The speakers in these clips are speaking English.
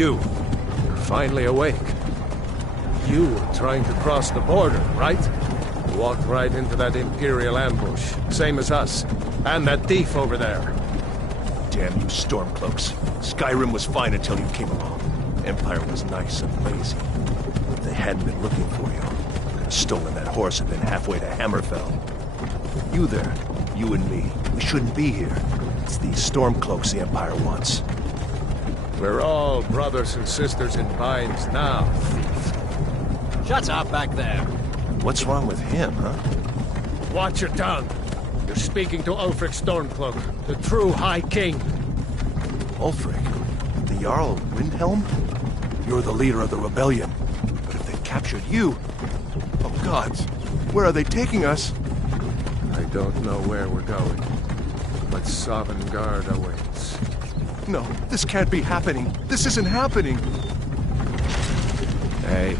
You're finally awake. You were trying to cross the border, right? Walked right into that Imperial ambush, same as us. And that thief over there. Damn you Stormcloaks. Skyrim was fine until you came along. Empire was nice and lazy. If they hadn't been looking for you, could have stolen that horse and been halfway to Hammerfell. You there, you and me, we shouldn't be here. It's these Stormcloaks the Empire wants. We're all brothers and sisters in binds now, thief. Shut up back there. What's wrong with him, huh? Watch your tongue. You're speaking to Ulfric Stormcloak, the true High King. Ulfric? The Jarl of Windhelm? You're the leader of the rebellion. But if they captured you... Oh gods, where are they taking us? I don't know where we're going, but Sovngarde awaits. No, this can't be happening. This isn't happening. Hey,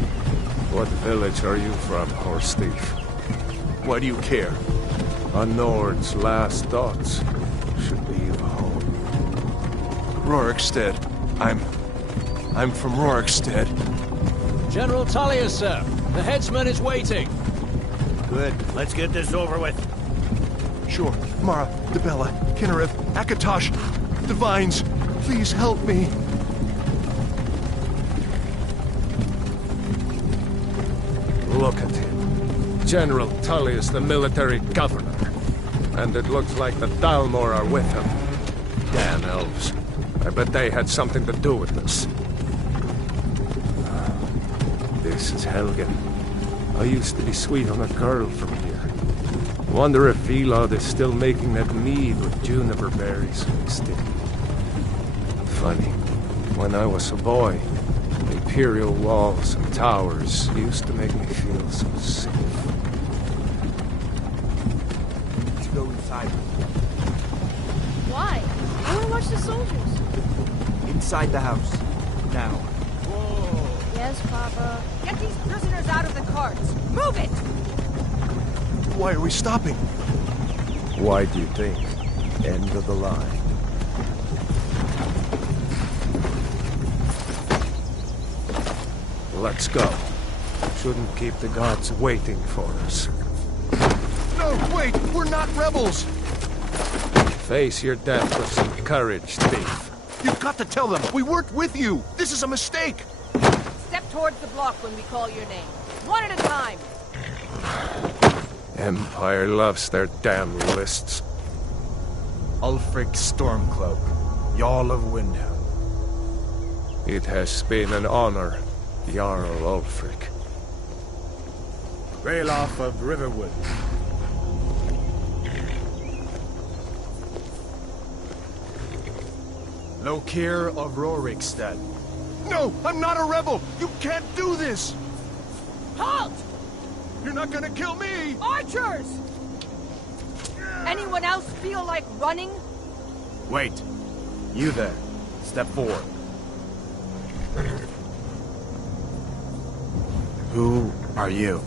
what village are you from, horse thief? Why do you care? A Nord's last thoughts should be of home. Rorikstead. I'm from Rorikstead. General Tullius, sir. The headsman is waiting. Good. Let's get this over with. Sure. Mara, Dibella, Kinnereth, Akatosh, the Vines. Please help me. Look at him. General Tullius, the military governor. And it looks like the Dalmor are with him. Damn elves. I bet they had something to do with this. This is Helgen. I used to be sweet on a girl from here. Wonder if Elod is still making that mead with juniper berries mixed in. Funny, when I was a boy, Imperial walls and towers used to make me feel so safe. Let's go inside. Why? I want to watch the soldiers. Inside the house. Now. Whoa. Yes, Papa. Get these prisoners out of the carts. Move it! Why are we stopping? Why do you think? End of the line. Let's go. Shouldn't keep the gods waiting for us. No, wait! We're not rebels! Face your death with some courage, thief. You've got to tell them! We weren't with you! This is a mistake! Step towards the block when we call your name. One at a time. Empire loves their damn lists. Ulfric Stormcloak, Jarl of Windhelm. It has been an honor, Jarl Ulfric. Ralof of Riverwood. Lokir of Rorikstead. No! I'm not a rebel! You can't do this! Halt! You're not gonna kill me! Archers! Anyone else feel like running? Wait. You there. Step forward. Who are you?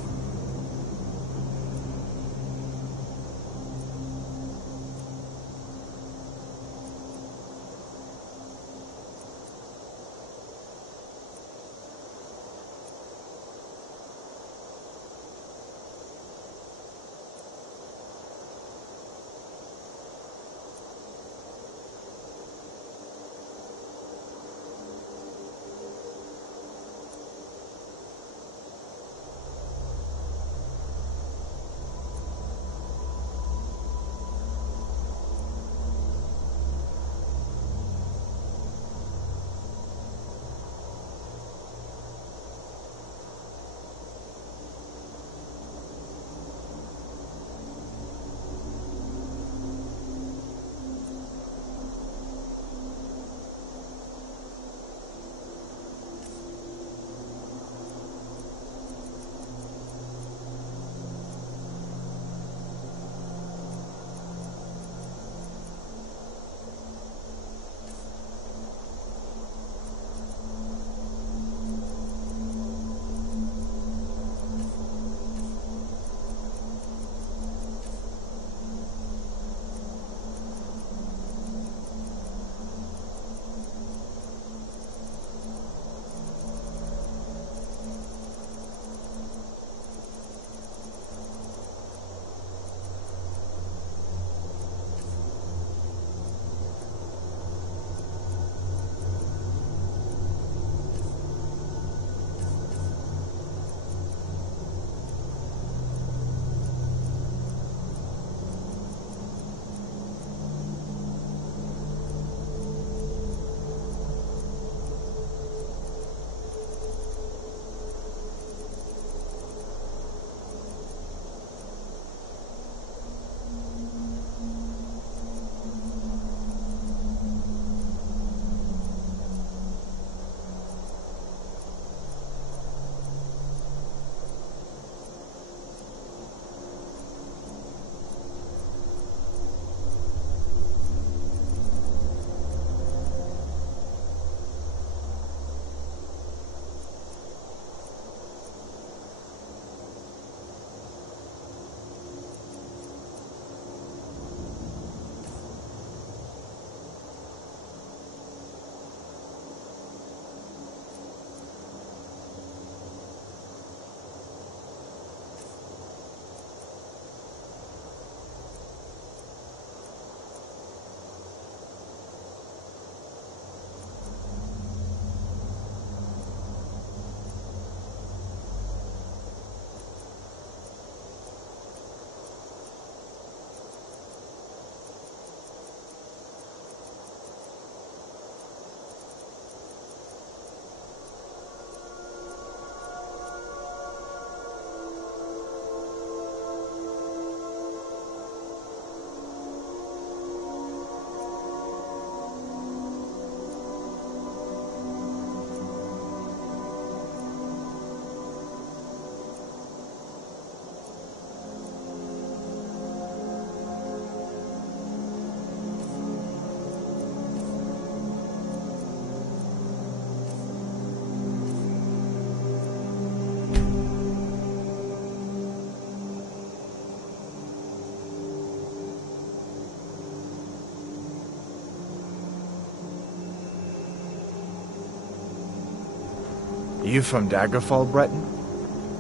You from Daggerfall, Breton?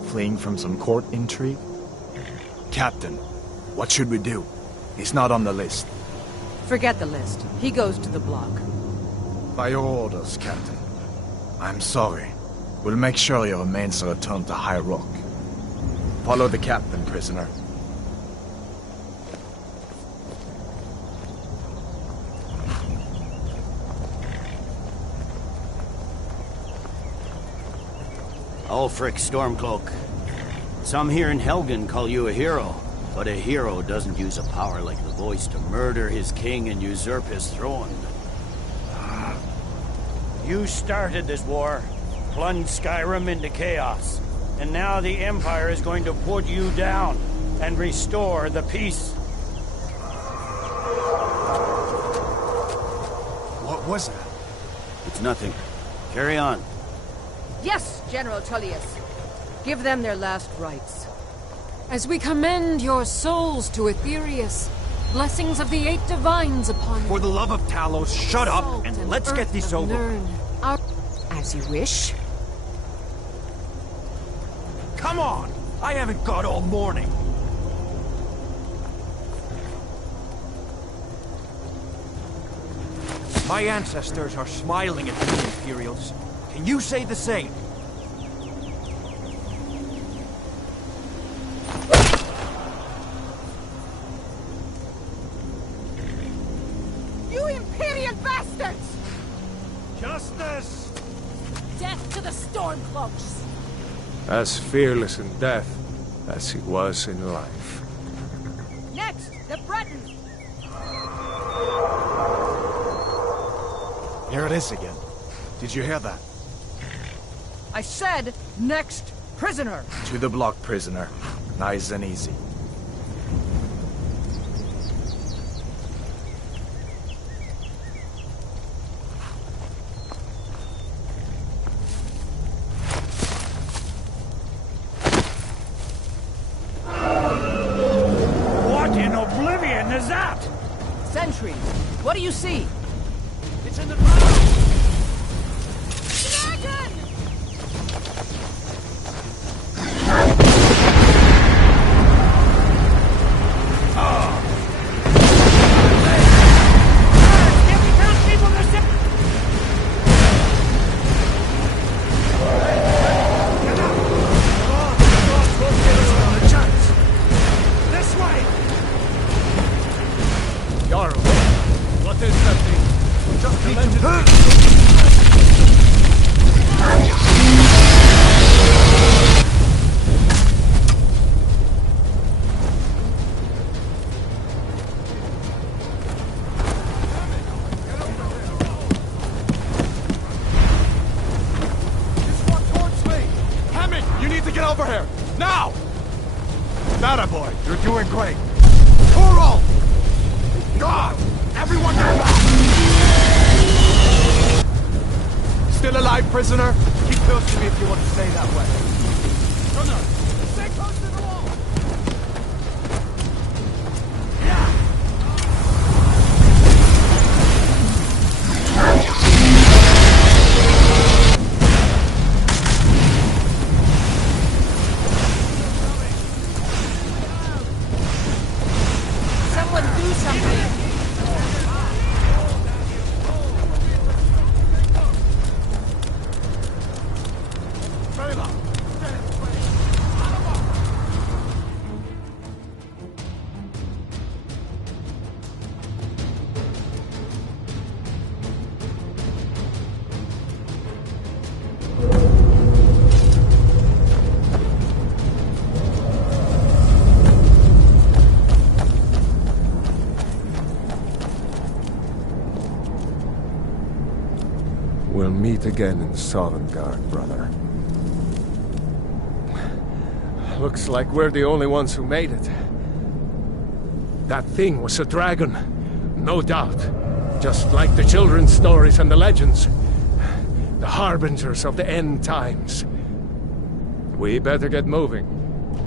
Fleeing from some court intrigue? Captain, what should we do? He's not on the list. Forget the list. He goes to the block. By your orders, Captain. I'm sorry. We'll make sure your remains are returned to High Rock. Follow the captain, prisoner. Ulfric Stormcloak. Some here in Helgen call you a hero, but a hero doesn't use a power like the voice to murder his king and usurp his throne. You started this war, plunged Skyrim into chaos, and now the Empire is going to put you down and restore the peace. What was that? It's nothing. Carry on. Yes, General Tullius. Give them their last rites. As we commend your souls to Aetherius, blessings of the 8 divines upon you. For the love of Talos, shut up Salt and let's get earth this of over. Nirn, as you wish. Come on! I haven't got all morning. My ancestors are smiling at the Imperials. Can you say the same? You Imperial bastards! Justice! Death to the Stormcloaks! As fearless in death as he was in life. Next, the Bretons! Here it is again. Did you hear that? I said, next prisoner! To the block, prisoner. Nice and easy. What in oblivion is that? Sentry, what do you see? It's in the ground! Jarl, what is that thing? Just a legend. You need to get over here! Now! That boy, you're doing great. Toro! God! Everyone get back! Still alive, prisoner? Keep close to me if you want to stay that way. Stay close to the wall! Someone do something! We'll meet again in Sovngarde, brother. Looks like we're the only ones who made it. That thing was a dragon, no doubt. Just like the children's stories and the legends. The harbingers of the end times. We better get moving.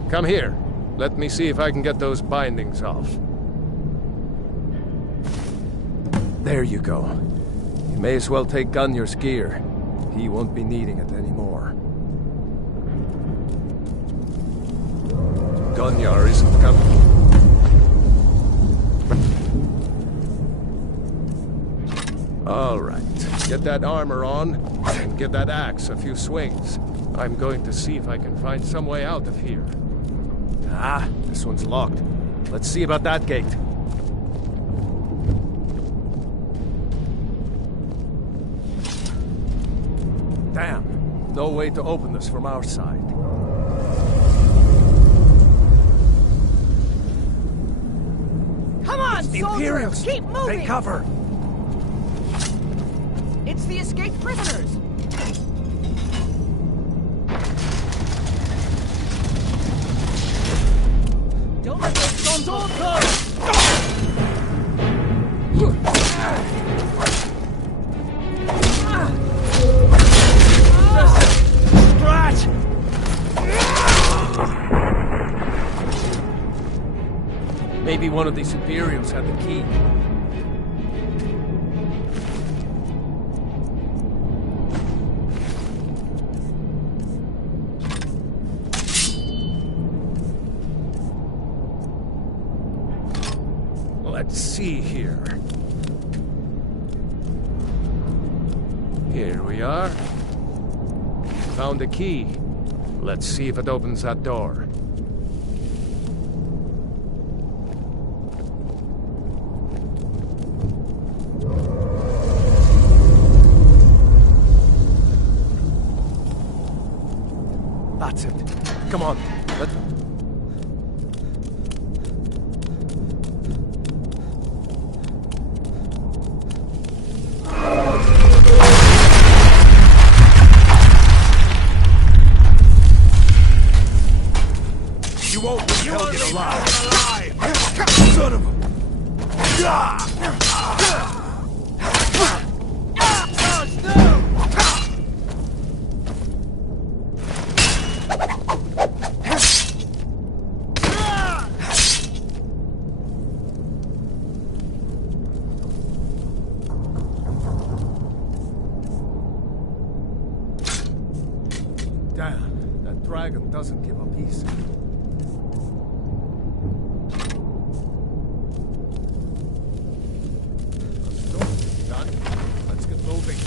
Come here. Let me see if I can get those bindings off. There you go. You may as well take Gunnar's gear. He won't be needing it anymore. Gunyar isn't coming. All right, get that armor on, and give that axe a few swings. I'm going to see if I can find some way out of here. Ah, this one's locked. Let's see about that gate. Damn, no way to open this from our side. Come on, The soldiers! Imperials! Keep moving! Take cover! It's the escaped prisoners! Don't let those storms close! Pratt! Maybe one of these Imperials had the key. Let's see here. Here we are. Found a key. Let's see if it opens that door. That's it. Come on. Let's... You won't leave Helgen alive! Son of a... Damn, that dragon doesn't give up easy. Done. Let's get moving.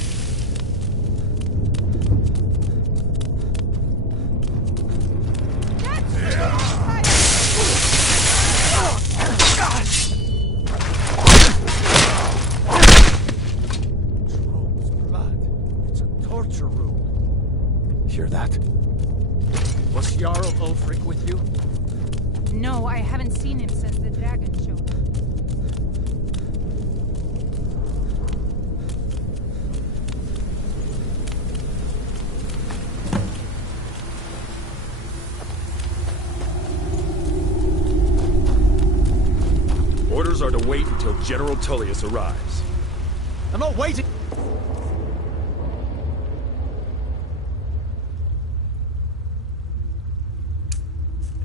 Drone's blood. It's a torture room. Hear that? Was Jarl Ulfric with you? No, I haven't seen him since the dragon show. Orders are to wait until General Tullius arrives. I'm not waiting!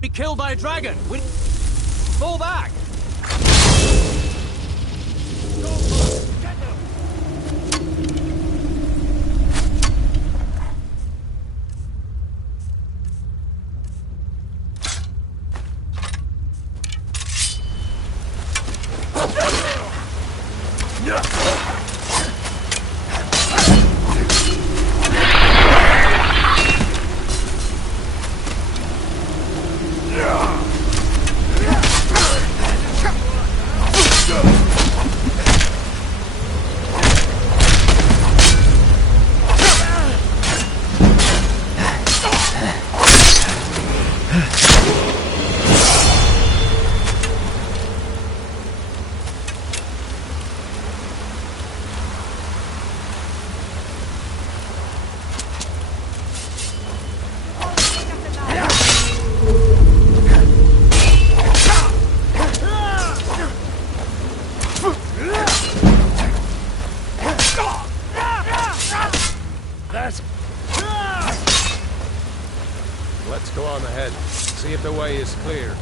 Be killed by a dragon! We... Fall back! Get them! Let's go on ahead. See if the way is clear.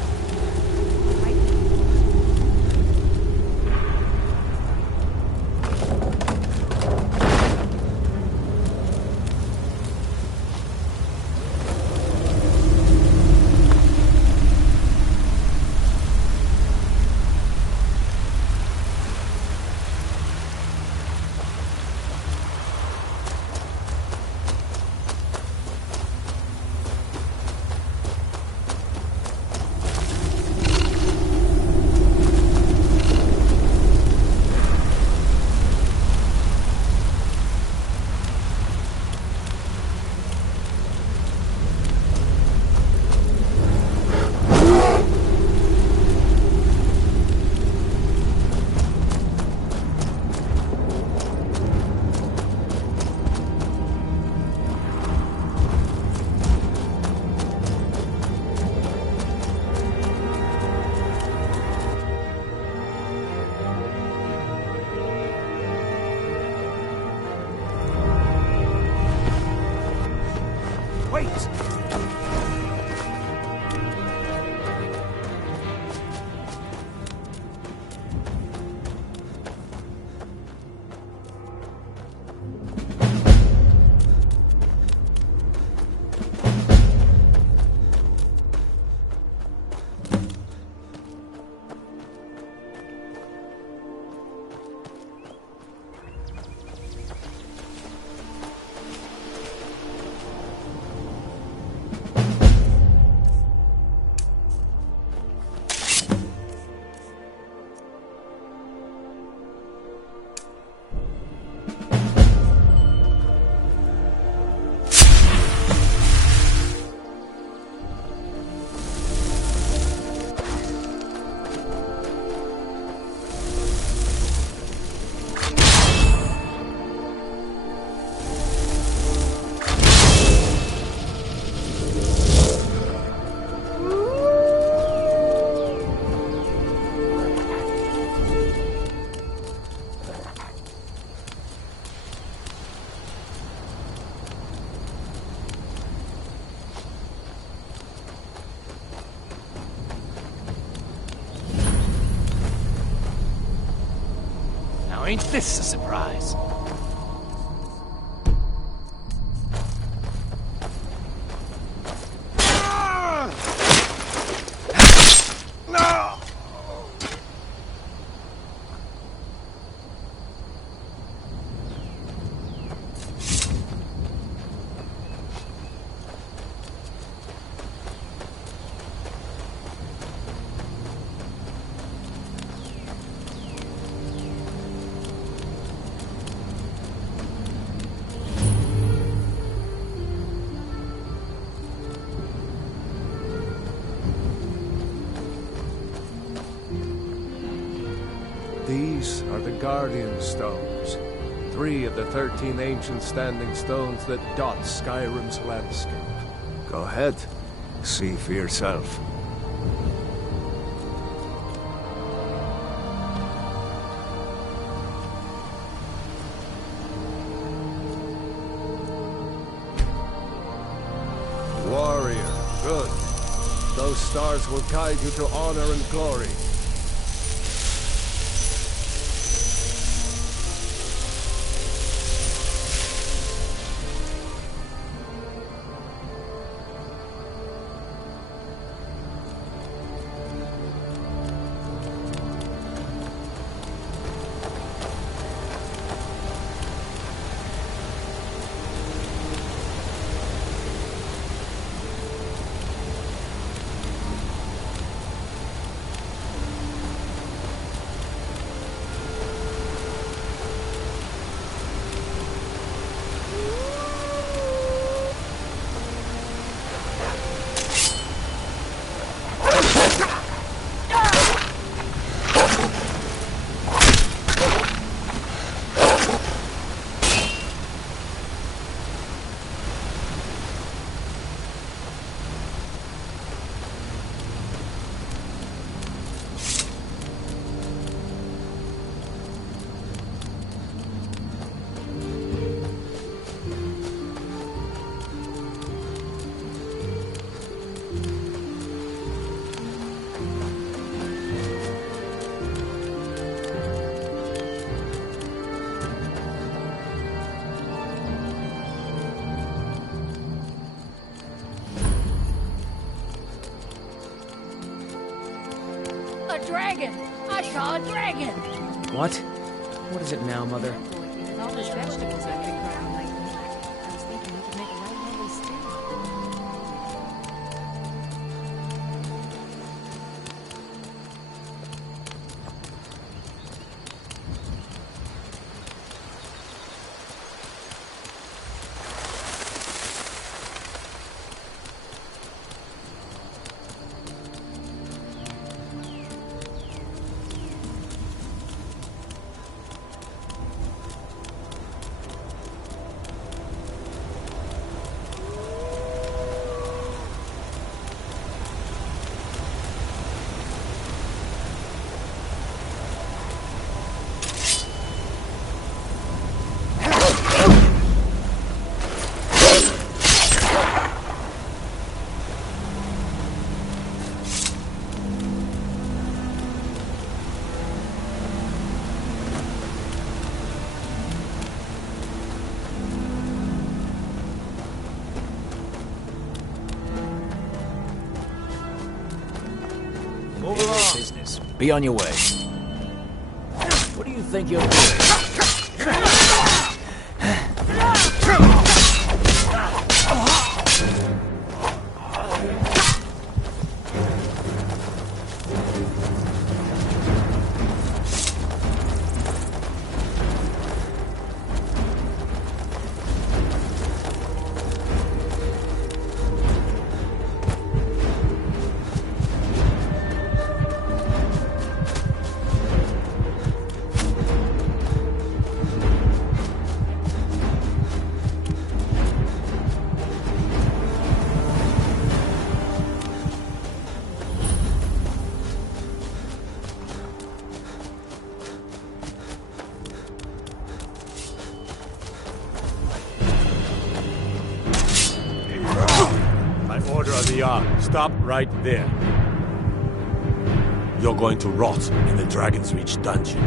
Now ain't this a surprise? These are the Guardian Stones. 3 of the 13 ancient standing stones that dot Skyrim's landscape. Go ahead. See for yourself. Warrior, good. Those stars will guide you to honor and glory. A dragon! I saw a dragon! What? What is it now, Mother? With all those vegetables I've been growing lately, I was thinking we could make a right lovely stew. Move along. Business. Be on your way. What do you think you're doing? Order of the Yard. Stop right there. You're going to rot in the Dragon's Reach dungeon.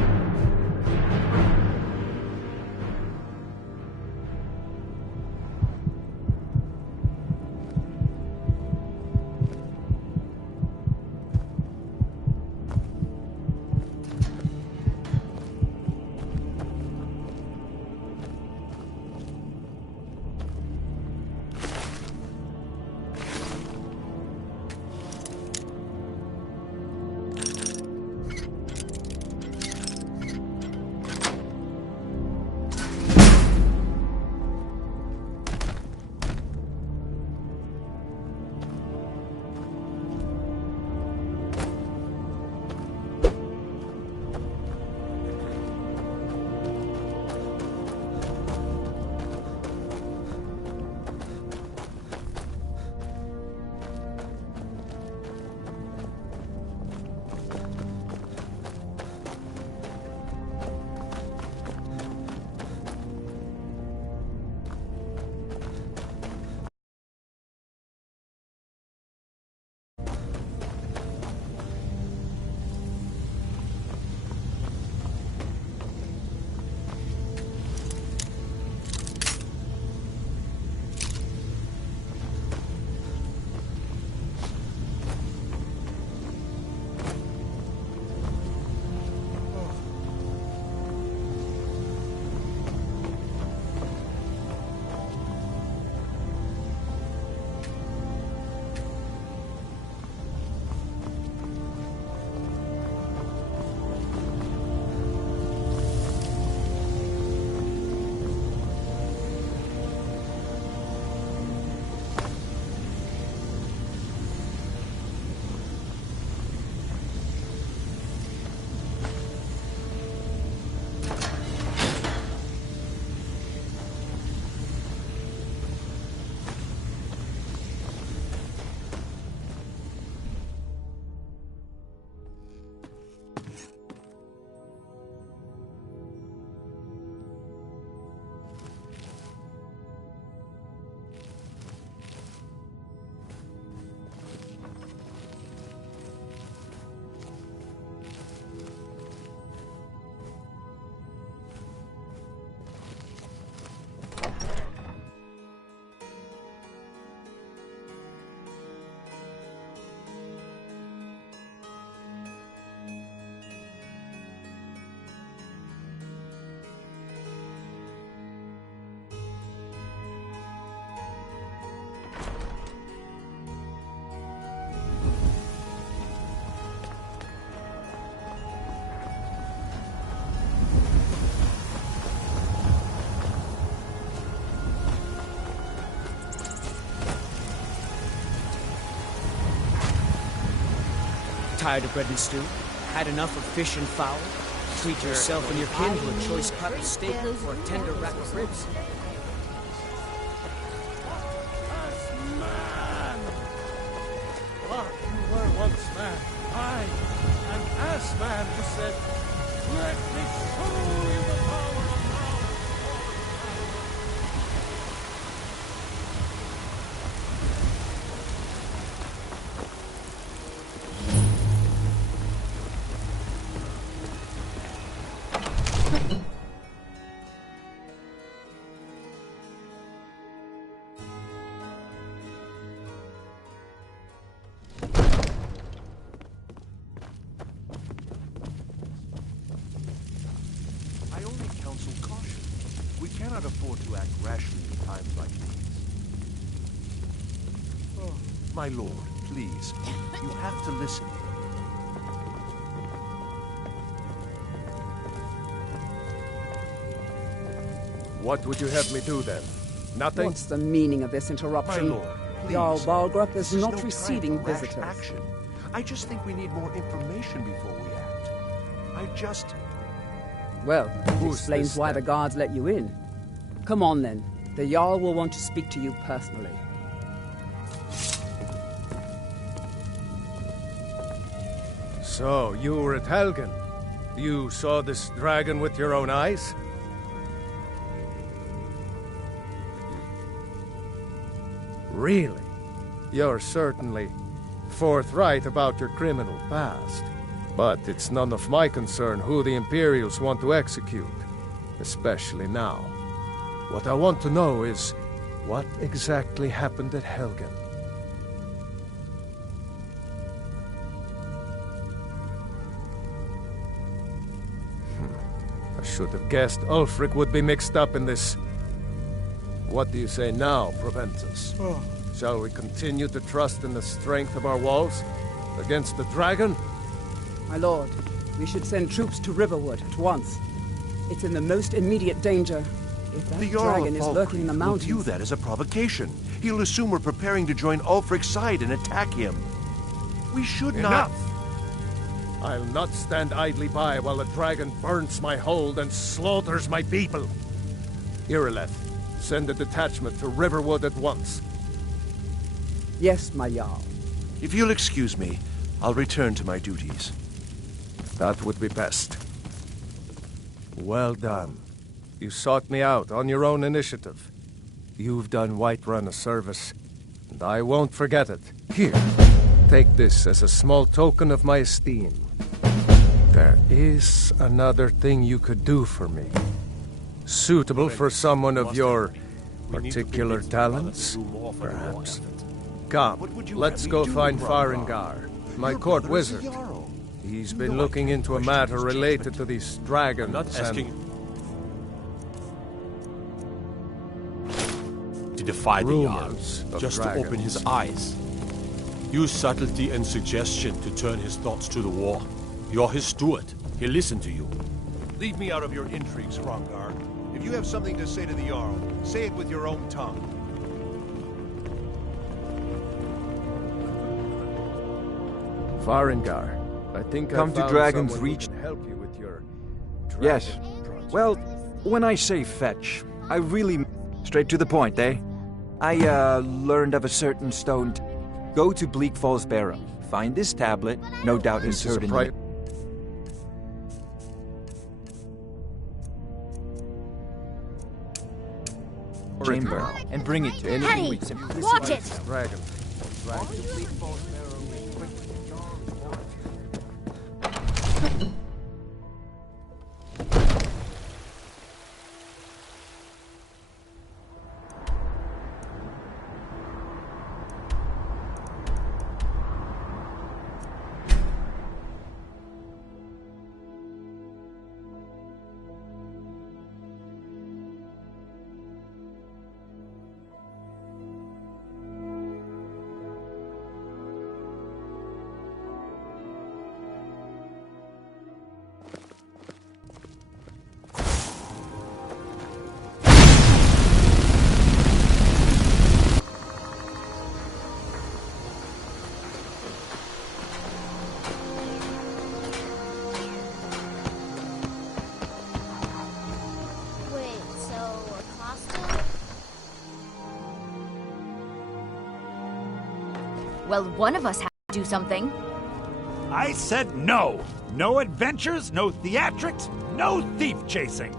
Tired of bread and stew? Had enough of fish and fowl? Treat yourself and your kin to a choice cut of steak or a tender rack of ribs. Man! What you were once man, I, an ass man who said, "Let me show you the power of now." I only counsel caution. We cannot afford to act rashly in times like these. Oh, my lord, please. You have to listen. What would you have me do then? Nothing? What's the meaning of this My interruption? lord, please. Jarl Balgrup This is no not time receiving for rash visitors. action. I just think we need more information before we act. Well, it Who's explains this why then? the guards let you in. Come on then. The Jarl will want to speak to you personally. So, you were at Helgen. You saw this dragon with your own eyes? Really? You're certainly forthright about your criminal past. But it's none of my concern who the Imperials want to execute, especially now. What I want to know is, what exactly happened at Helgen? I should have guessed Ulfric would be mixed up in this. What do you say now, Proventus? Shall we continue to trust in the strength of our walls against the dragon? My lord, we should send troops to Riverwood at once. It's in the most immediate danger. If that The Jarl dragon of is lurking in the Falkreath will mountains... view that as a provocation. He'll assume we're preparing to join Ulfric's side and attack him. We should not... Enough! I'll not stand idly by while the dragon burns my hold and slaughters my people. Irileth, send a detachment to Riverwood at once. Yes, my Jarl. If you'll excuse me, I'll return to my duties. That would be best. Well done. You sought me out on your own initiative. You've done Whiterun a service, and I won't forget it. Here, take this as a small token of my esteem. There is another thing you could do for me. Suitable for someone of your particular talents, perhaps. Come, let's go find Farengar, my court wizard. He's been looking into a matter related to these dragons To defy the Jarl, rumors of just to open his eyes. Use subtlety and suggestion to turn his thoughts to the war. You're his steward. He'll listen to you. Leave me out of your intrigues, Hrongar. If you have something to say to the Jarl, say it with your own tongue. Farengar, I think Come I to found Dragon's someone who Reach. can help you with your Yes. project. Well, when I say fetch, I really... Straight to the point, eh? I, learned of a certain stone... Go to Bleak Falls Barrow. Find this tablet, no doubt This is a inserted in pri- it. Chamber, and bring it to Penny, watch it! Dragon. Well, one of us has to do something. I said no! No adventures, no theatrics, no thief chasing!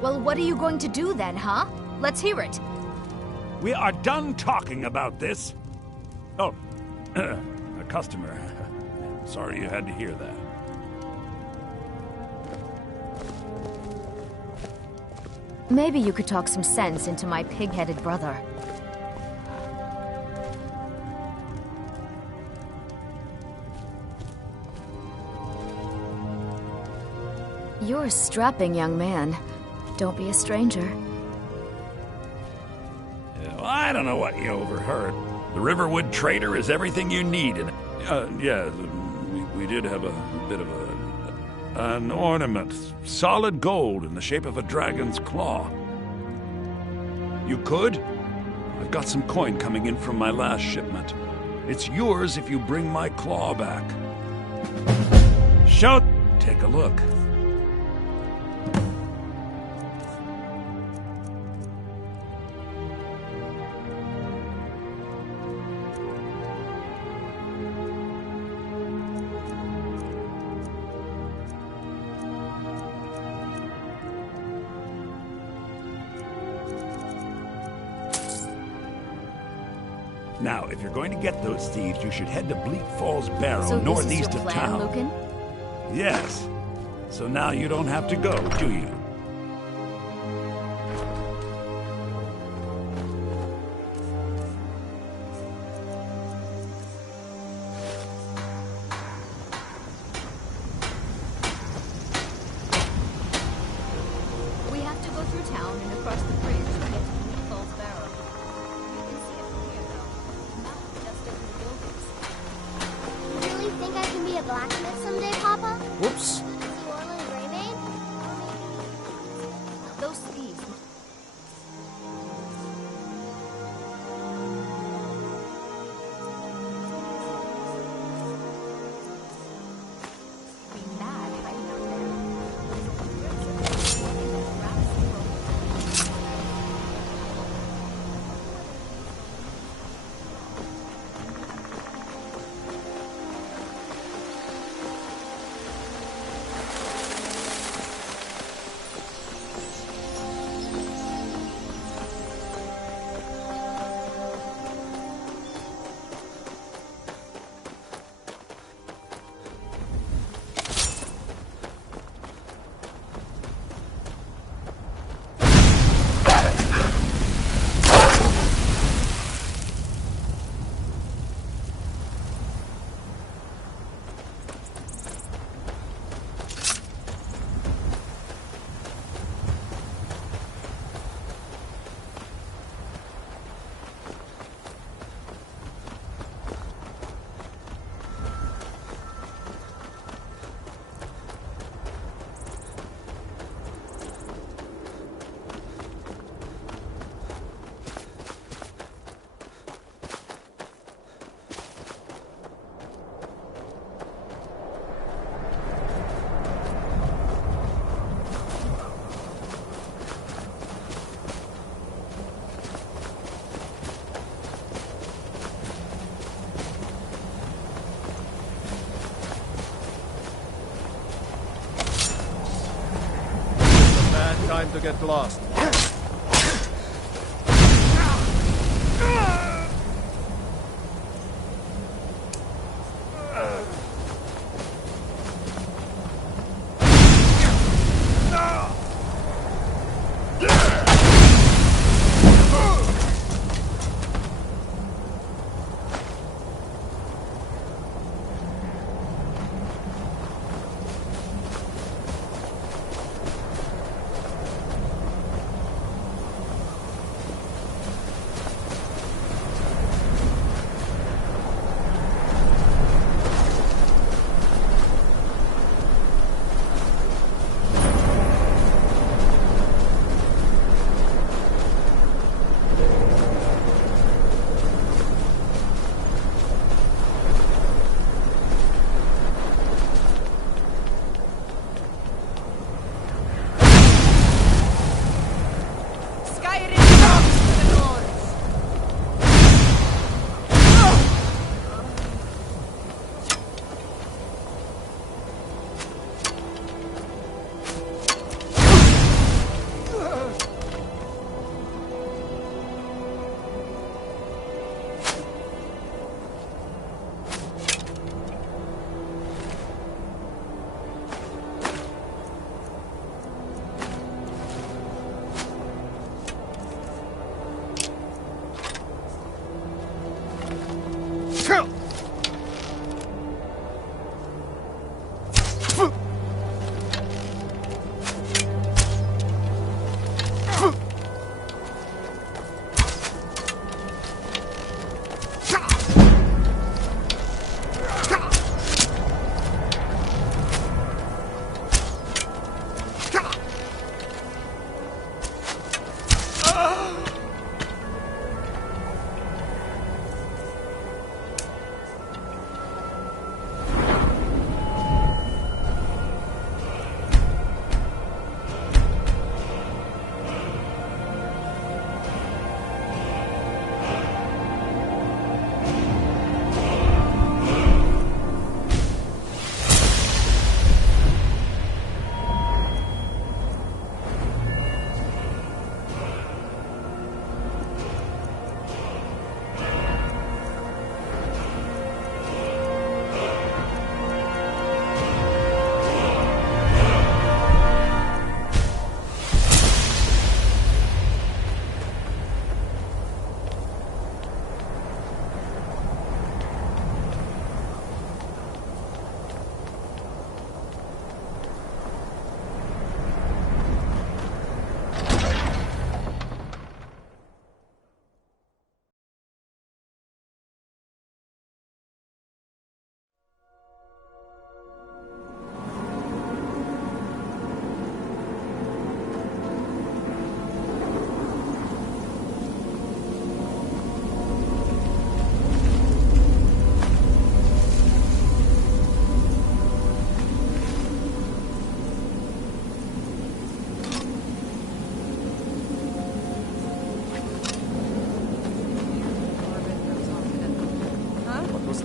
Well, what are you going to do then, huh? Let's hear it. We are done talking about this. Oh, a customer. Sorry you had to hear that. Maybe you could talk some sense into my pig-headed brother. You're a strapping young man. Don't be a stranger. Well, I don't know what you overheard. The Riverwood Trader is everything you need. And yeah, we did have a bit of an ornament, solid gold in the shape of a dragon's claw. You could? I've got some coin coming in from my last shipment. It's yours if you bring my claw back. Shout! Take a look. Now, if you're going to get those thieves, you should head to Bleak Falls Barrow, So northeast this is your of plan, town. Lucan? Yes. So now you don't have to go, do you? We have to go through town and across the bridge to get to Bleak Falls Barrow. You can see it from here, though. The mountain just over the buildings. You really think I can be a blacksmith someday, Papa? Whoops. Is he Orland Greybane? Those thieves. Be mad hiding out there. Time to get lost.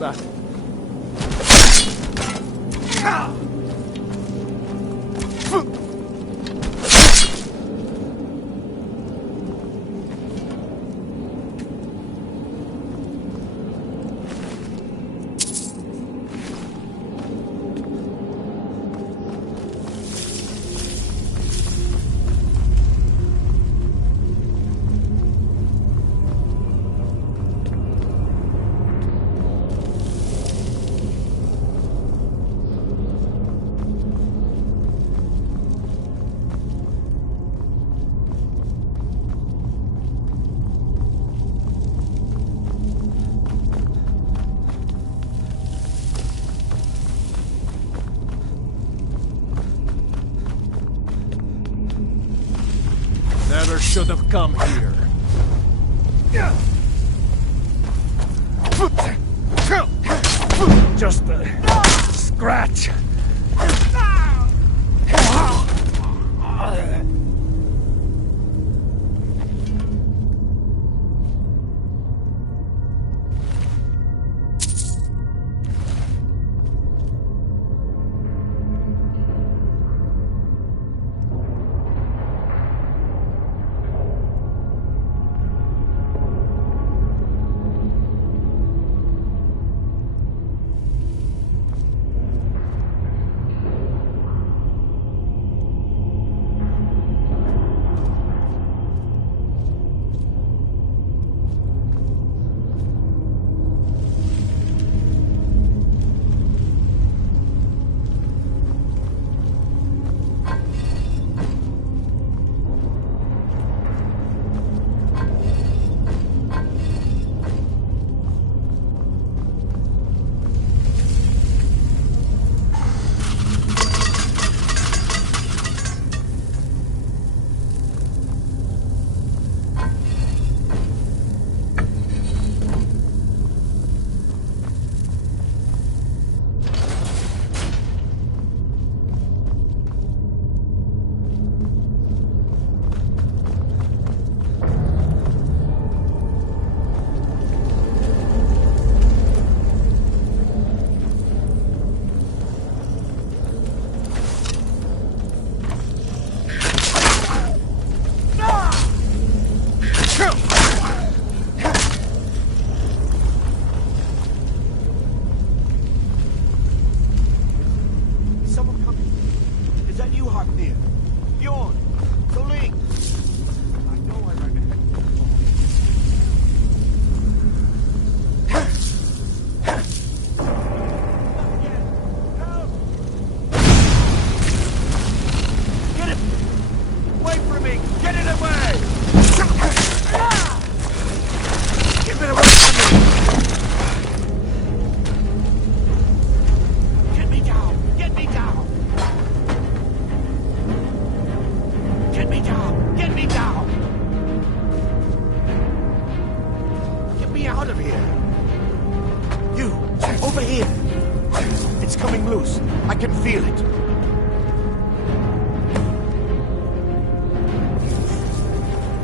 that. Never should have come here. Just a scratch.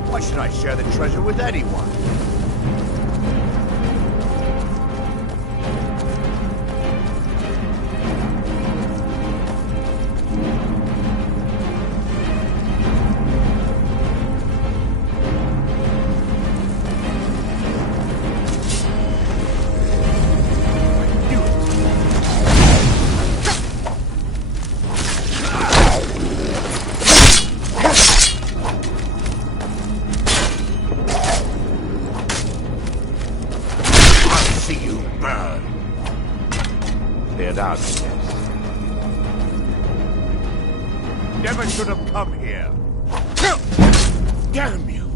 Why should I share the treasure with anyone? Never should have come here. Damn you!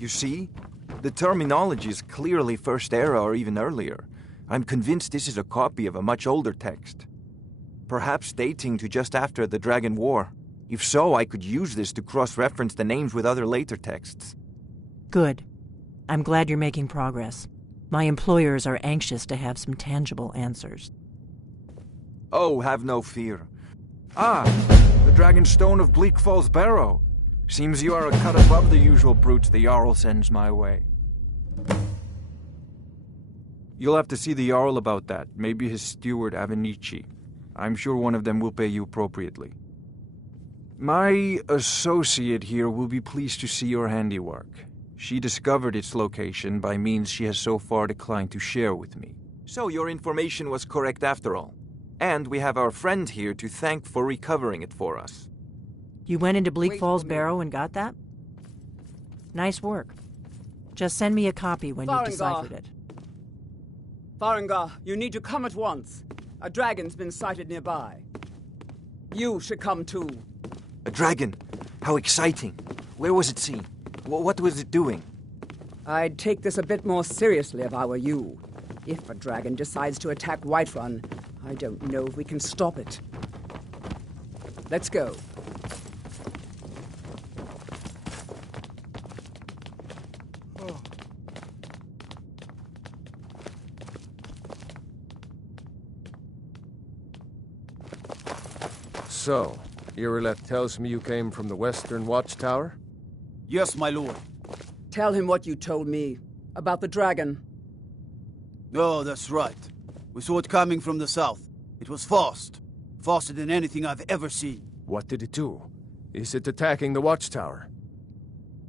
You see? The terminology is clearly First Era or even earlier. I'm convinced this is a copy of a much older text. Perhaps dating to just after the Dragon War. If so, I could use this to cross-reference the names with other later texts. Good. I'm glad you're making progress. My employers are anxious to have some tangible answers. Oh, have no fear. Ah, the Dragonstone of Bleak Falls Barrow. Seems you are a cut above the usual brutes the Jarl sends my way. You'll have to see the Jarl about that. Maybe his steward, Avenici. I'm sure one of them will pay you appropriately. My associate here will be pleased to see your handiwork. She discovered its location by means she has so far declined to share with me. So your information was correct after all. And we have our friend here to thank for recovering it for us. You went into Bleak Falls Barrow and got that? Nice work. Just send me a copy when you've deciphered it. Farengar, you need to come at once. A dragon's been sighted nearby. You should come too. A dragon? How exciting. Where was it seen? What was it doing? I'd take this a bit more seriously if I were you. If a dragon decides to attack Whiterun, I don't know if we can stop it. Let's go. So, Irileth tells me you came from the Western Watchtower? Yes, my lord. Tell him what you told me about the dragon. Oh, that's right. We saw it coming from the south. It was fast. Faster than anything I've ever seen. What did it do? Is it attacking the Watchtower?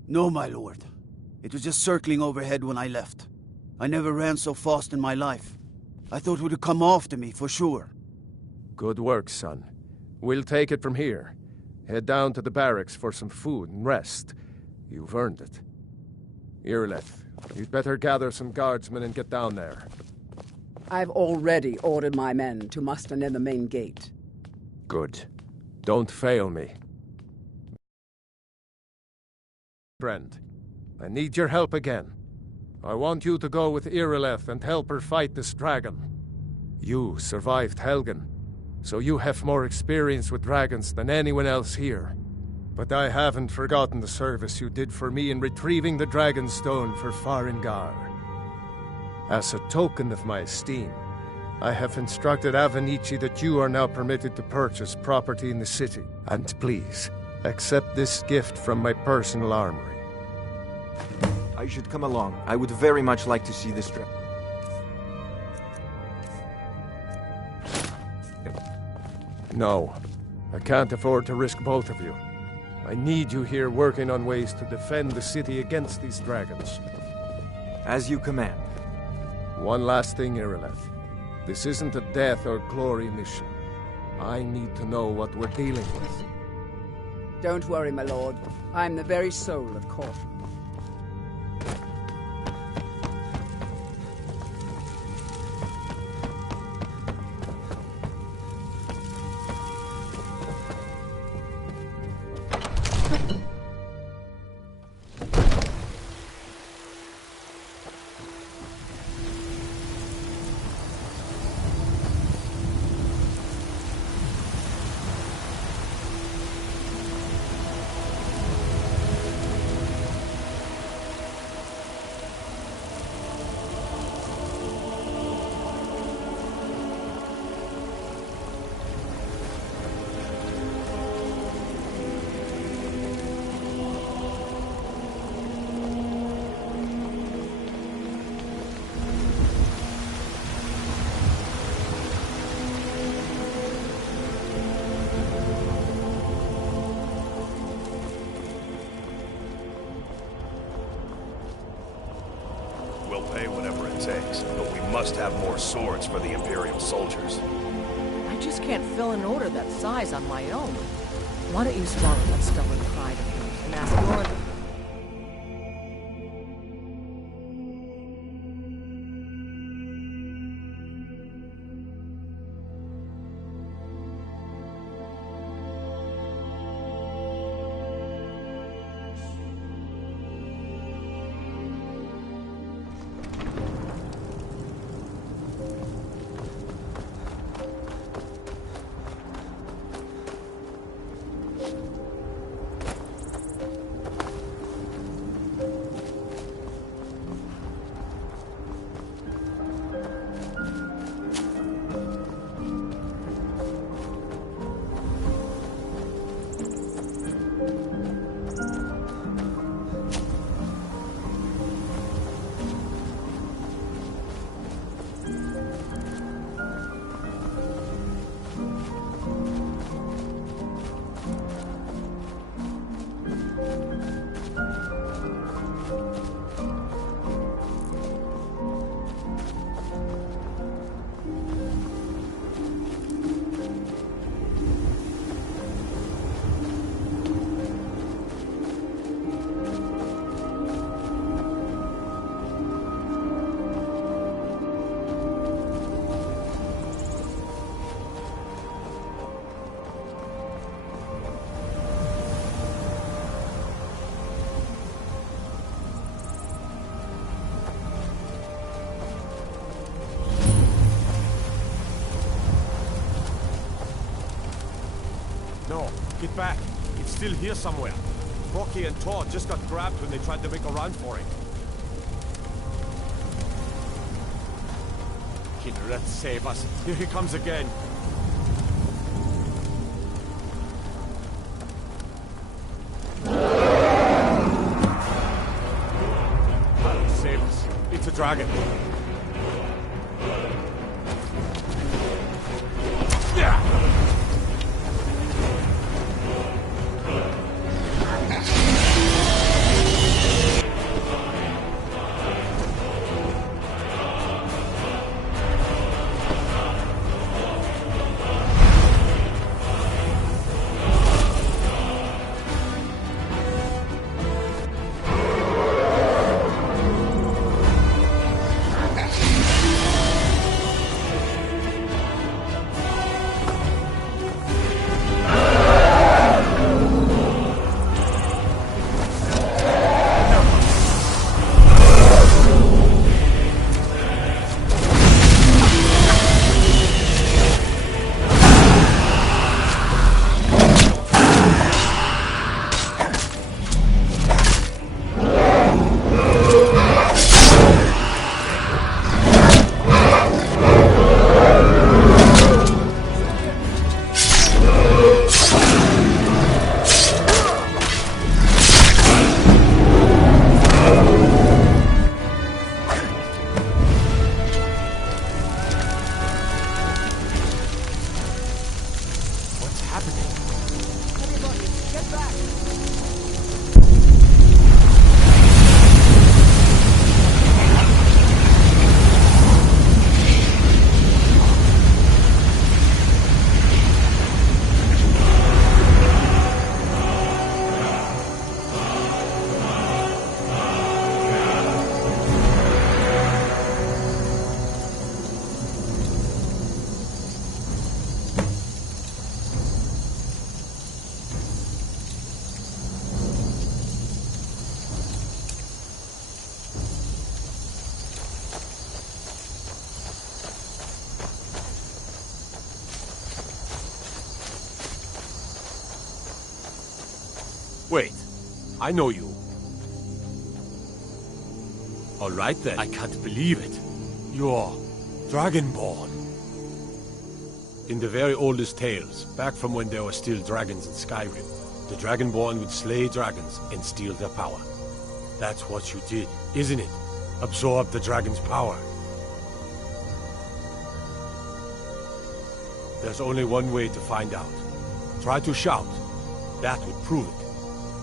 No, my lord. It was just circling overhead when I left. I never ran so fast in my life. I thought it would come after me, for sure. Good work, son. We'll take it from here. Head down to the barracks for some food and rest. You've earned it. Irileth, you'd better gather some guardsmen and get down there. I've already ordered my men to muster near the main gate. Good. Don't fail me. Friend, I need your help again. I want you to go with Irileth and help her fight this dragon. You survived Helgen, so you have more experience with dragons than anyone else here. But I haven't forgotten the service you did for me in retrieving the Dragonstone for Farengar. As a token of my esteem, I have instructed Avenici that you are now permitted to purchase property in the city. And please, accept this gift from my personal armory. I should come along. I would very much like to see this dragon. No, I can't afford to risk both of you. I need you here working on ways to defend the city against these dragons. As you command. One last thing, Irileth. This isn't a death or glory mission. I need to know what we're dealing with. Don't worry, my lord. I'm the very soul of caution. We'll pay whatever it takes, but we must have more swords for the Imperial soldiers. I just can't fill an order that size on my own. Why don't you swallow that stubborn pride of yours and ask your... No, get back. It's still here somewhere. Rocky and Todd just got grabbed when they tried to make a run for it. Killer, save us. Here he comes again. Save us. It's a dragon. Wait, I know you. All right then. I can't believe it. You're Dragonborn. In the very oldest tales, back from when there were still dragons in Skyrim, the Dragonborn would slay dragons and steal their power. That's what you did, isn't it? Absorb the dragon's power. There's only one way to find out. Try to shout. That would prove it.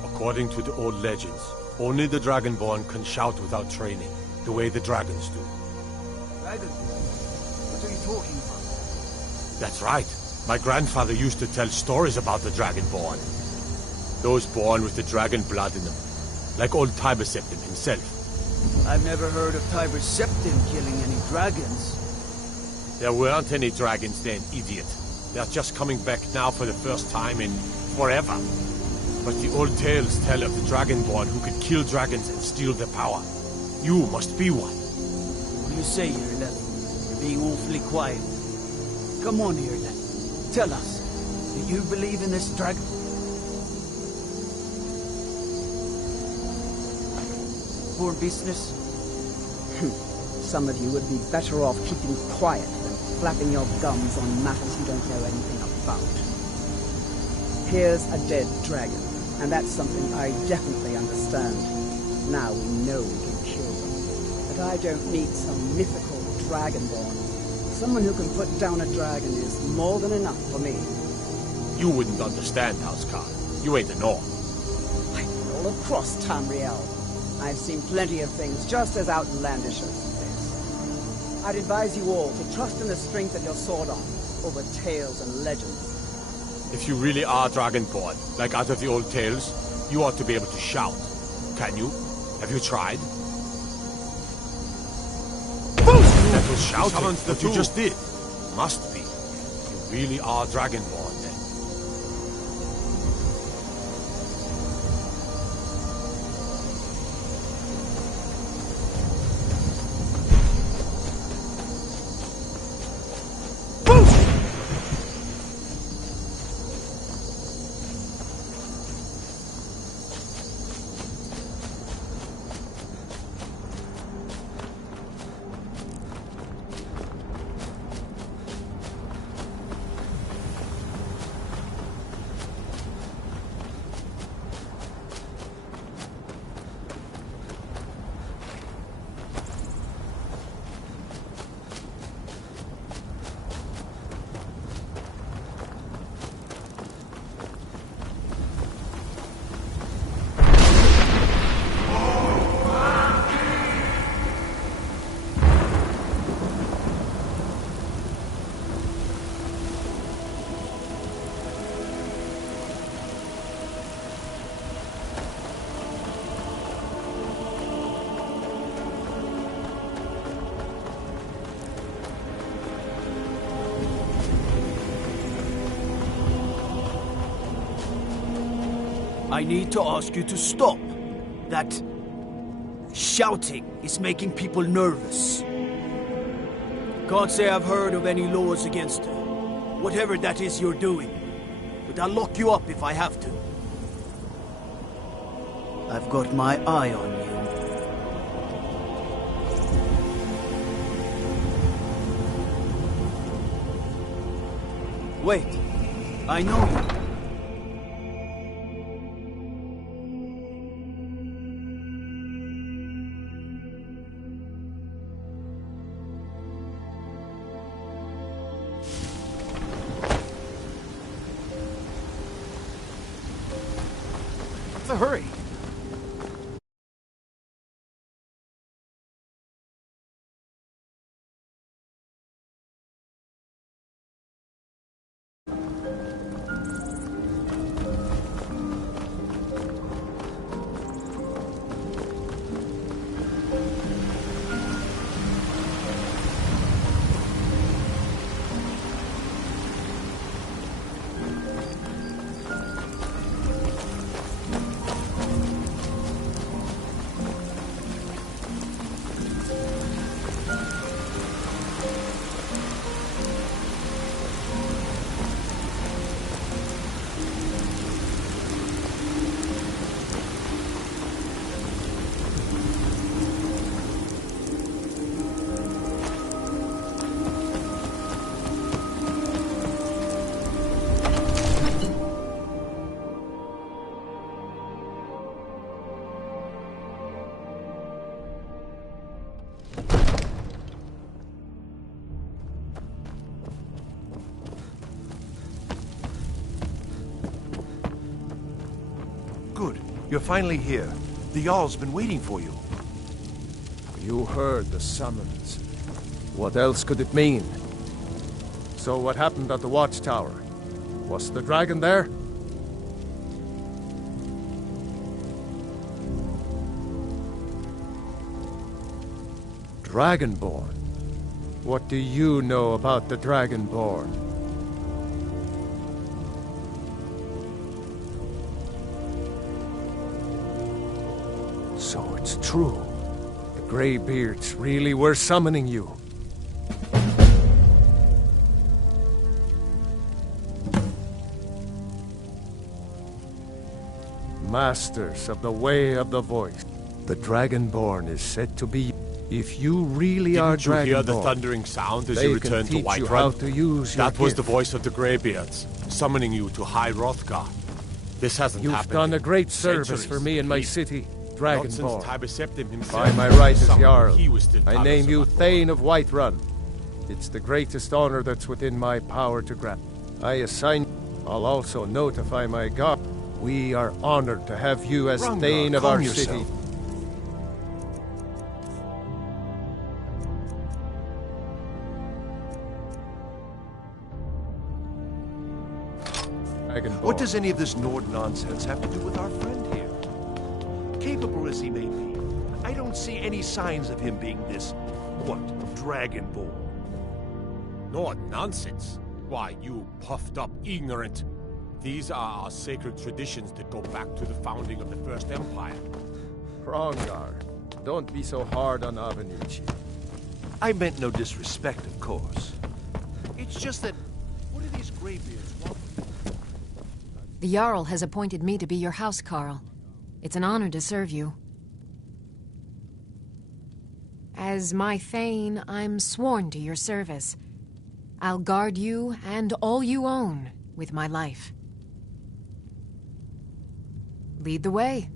According to the old legends, only the Dragonborn can shout without training, the way the dragons do. Dragonborn? What are you talking about? That's right. My grandfather used to tell stories about the Dragonborn. Those born with the dragon blood in them, like old Tiber Septim himself. I've never heard of Tiber Septim killing any dragons. There weren't any dragons then, idiot. They're just coming back now for the first time in forever. But the old tales tell of the Dragonborn who could kill dragons and steal their power. You must be one. What do you say, Irlen? You're being awfully quiet. Come on, Irlen. Tell us. Do you believe in this dragon? For business? Some of you would be better off keeping quiet than flapping your gums on matters you don't know anything about. Here's a dead dragon. And that's something I definitely understand. Now we know we can kill them. But I don't need some mythical dragonborn. Someone who can put down a dragon is more than enough for me. You wouldn't understand, Housecar. You ain't a North. I've been all across Tamriel. I've seen plenty of things just as outlandish as this. I'd advise you all to trust in the strength of your sword arm over tales and legends. If you really are Dragonborn, like out of the old tales, you ought to be able to shout. Can you? Have you tried? That was shouting, what you just did. Must be. You really are Dragonborn, then. I need to ask you to stop. That shouting is making people nervous. Can't say I've heard of any laws against whatever that is you're doing, but I'll lock you up if I have to. I've got my eye on you. Wait, I know you. What's the hurry? Good. You're finally here. The Jarl's been waiting for you. You heard the summons. What else could it mean? So what happened at the watchtower? Was the dragon there? Dragonborn? What do you know about the Dragonborn? So it's true. The Greybeards really were summoning you. Masters of the Way of the Voice. The Dragonborn is said to be... If you really are Dragonborn... Didn't you hear the thundering sound as you returned to Whiterun? To use that your was gift. the voice of the Greybeards, summoning you to High Hrothgar. This hasn't You've happened done a in great service centuries. for me and my city, Not since Dragonborn. Tiber Septim himself. By my right as Summoned Jarl, he was still I Talos name you of Thane of Whiterun. It's the greatest honor that's within my power to grant. I assign. I'll also notify my god. We are honored to have you as Rungar, Thane of calm our yourself. city. What does any of this Nord nonsense have to do with our friend here? Capable as he may be, I don't see any signs of him being this, what, Dragonborn. No nonsense. Why, you puffed up ignorant. These are our sacred traditions that go back to the founding of the First Empire. Hrongar, don't be so hard on Avenucci. I meant no disrespect, of course. It's just that, what do these graybeards want? The Jarl has appointed me to be your house carl. It's an honor to serve you. As my Thane, I'm sworn to your service. I'll guard you and all you own with my life. Lead the way.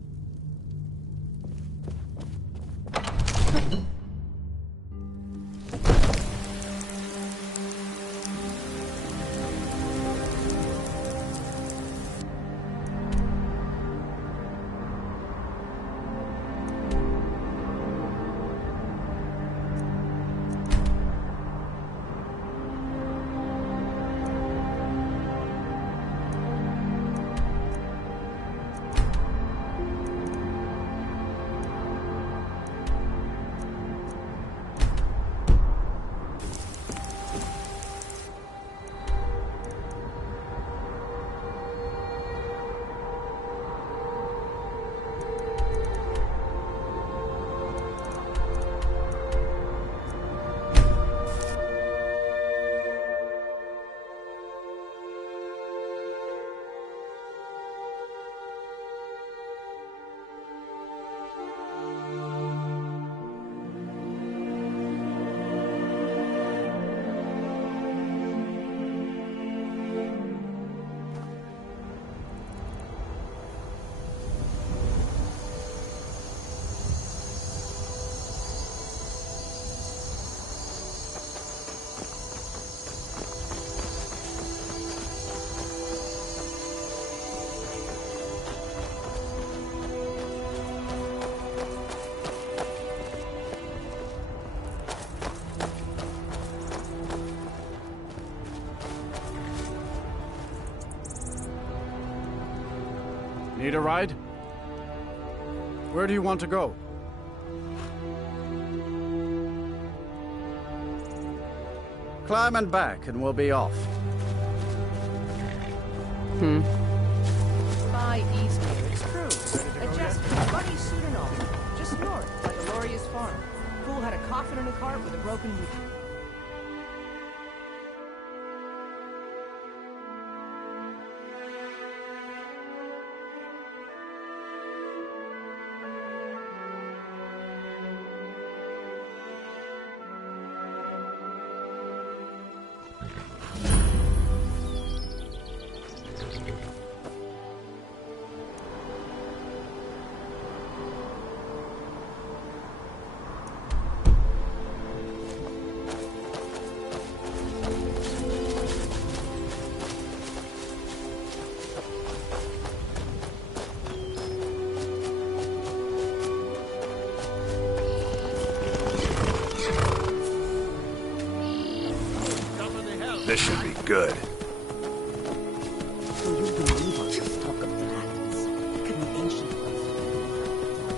Need a ride? Where do you want to go? Climb and back and we'll be off. By Eastmere, it's true. Just Buddy suit and all. Just north, by Deloria's farm. Fool had a coffin in a cart with a broken wheel. This should be good. Do you believe all this talk of dragons? It could be ancient ones.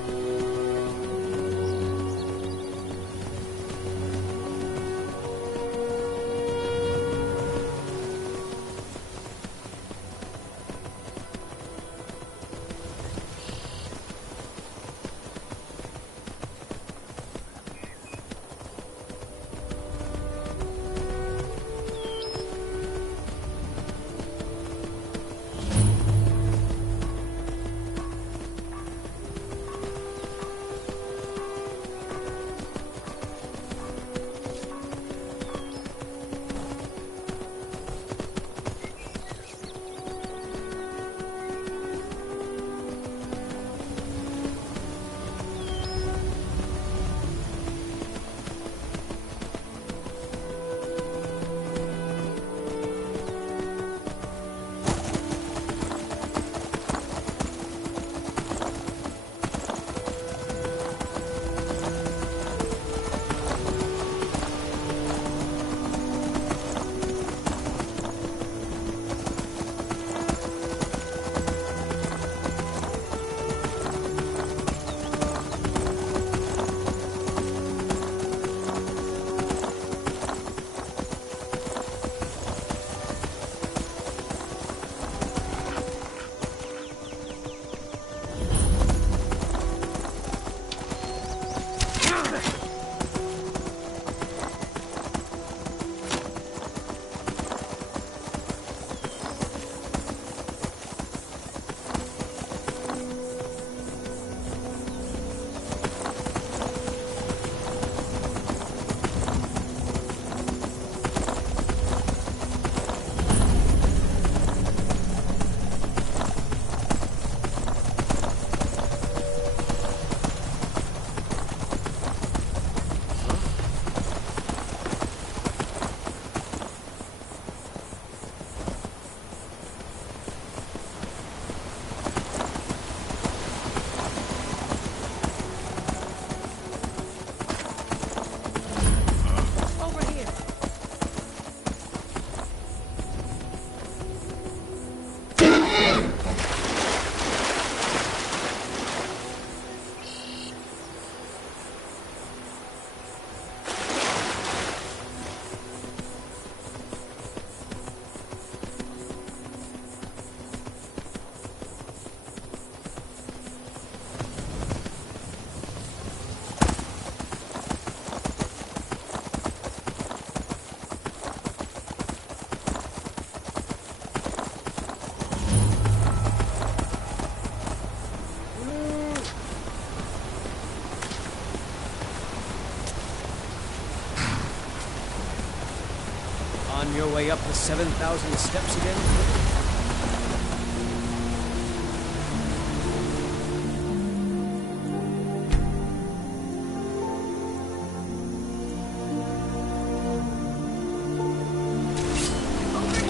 On your way up the 7,000 steps again?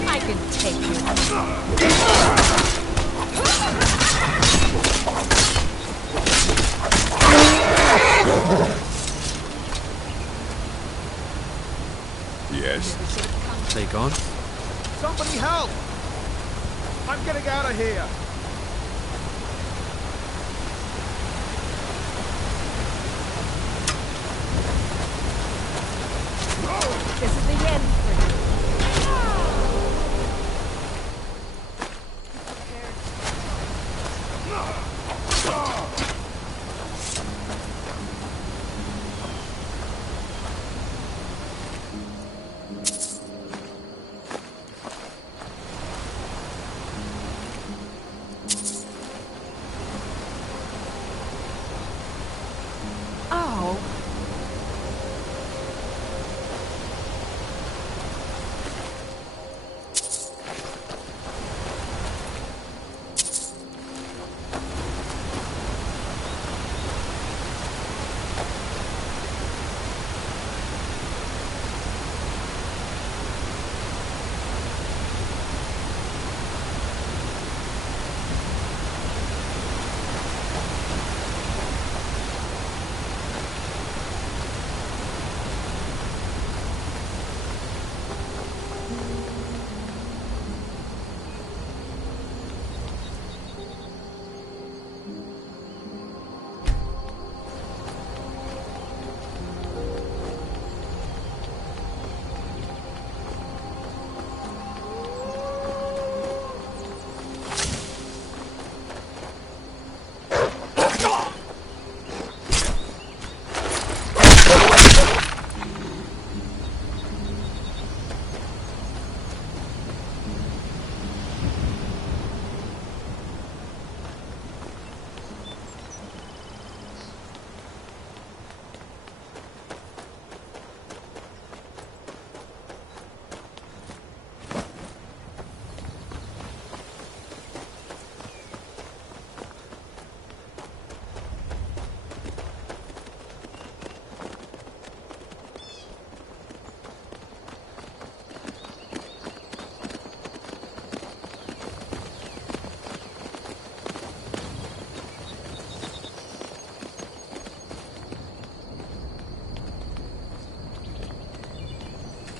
I can take you. Yes. Take on. Somebody help! I'm getting out of here! This is the end for you. Oh.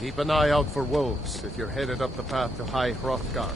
Keep an eye out for wolves if you're headed up the path to High Hrothgar.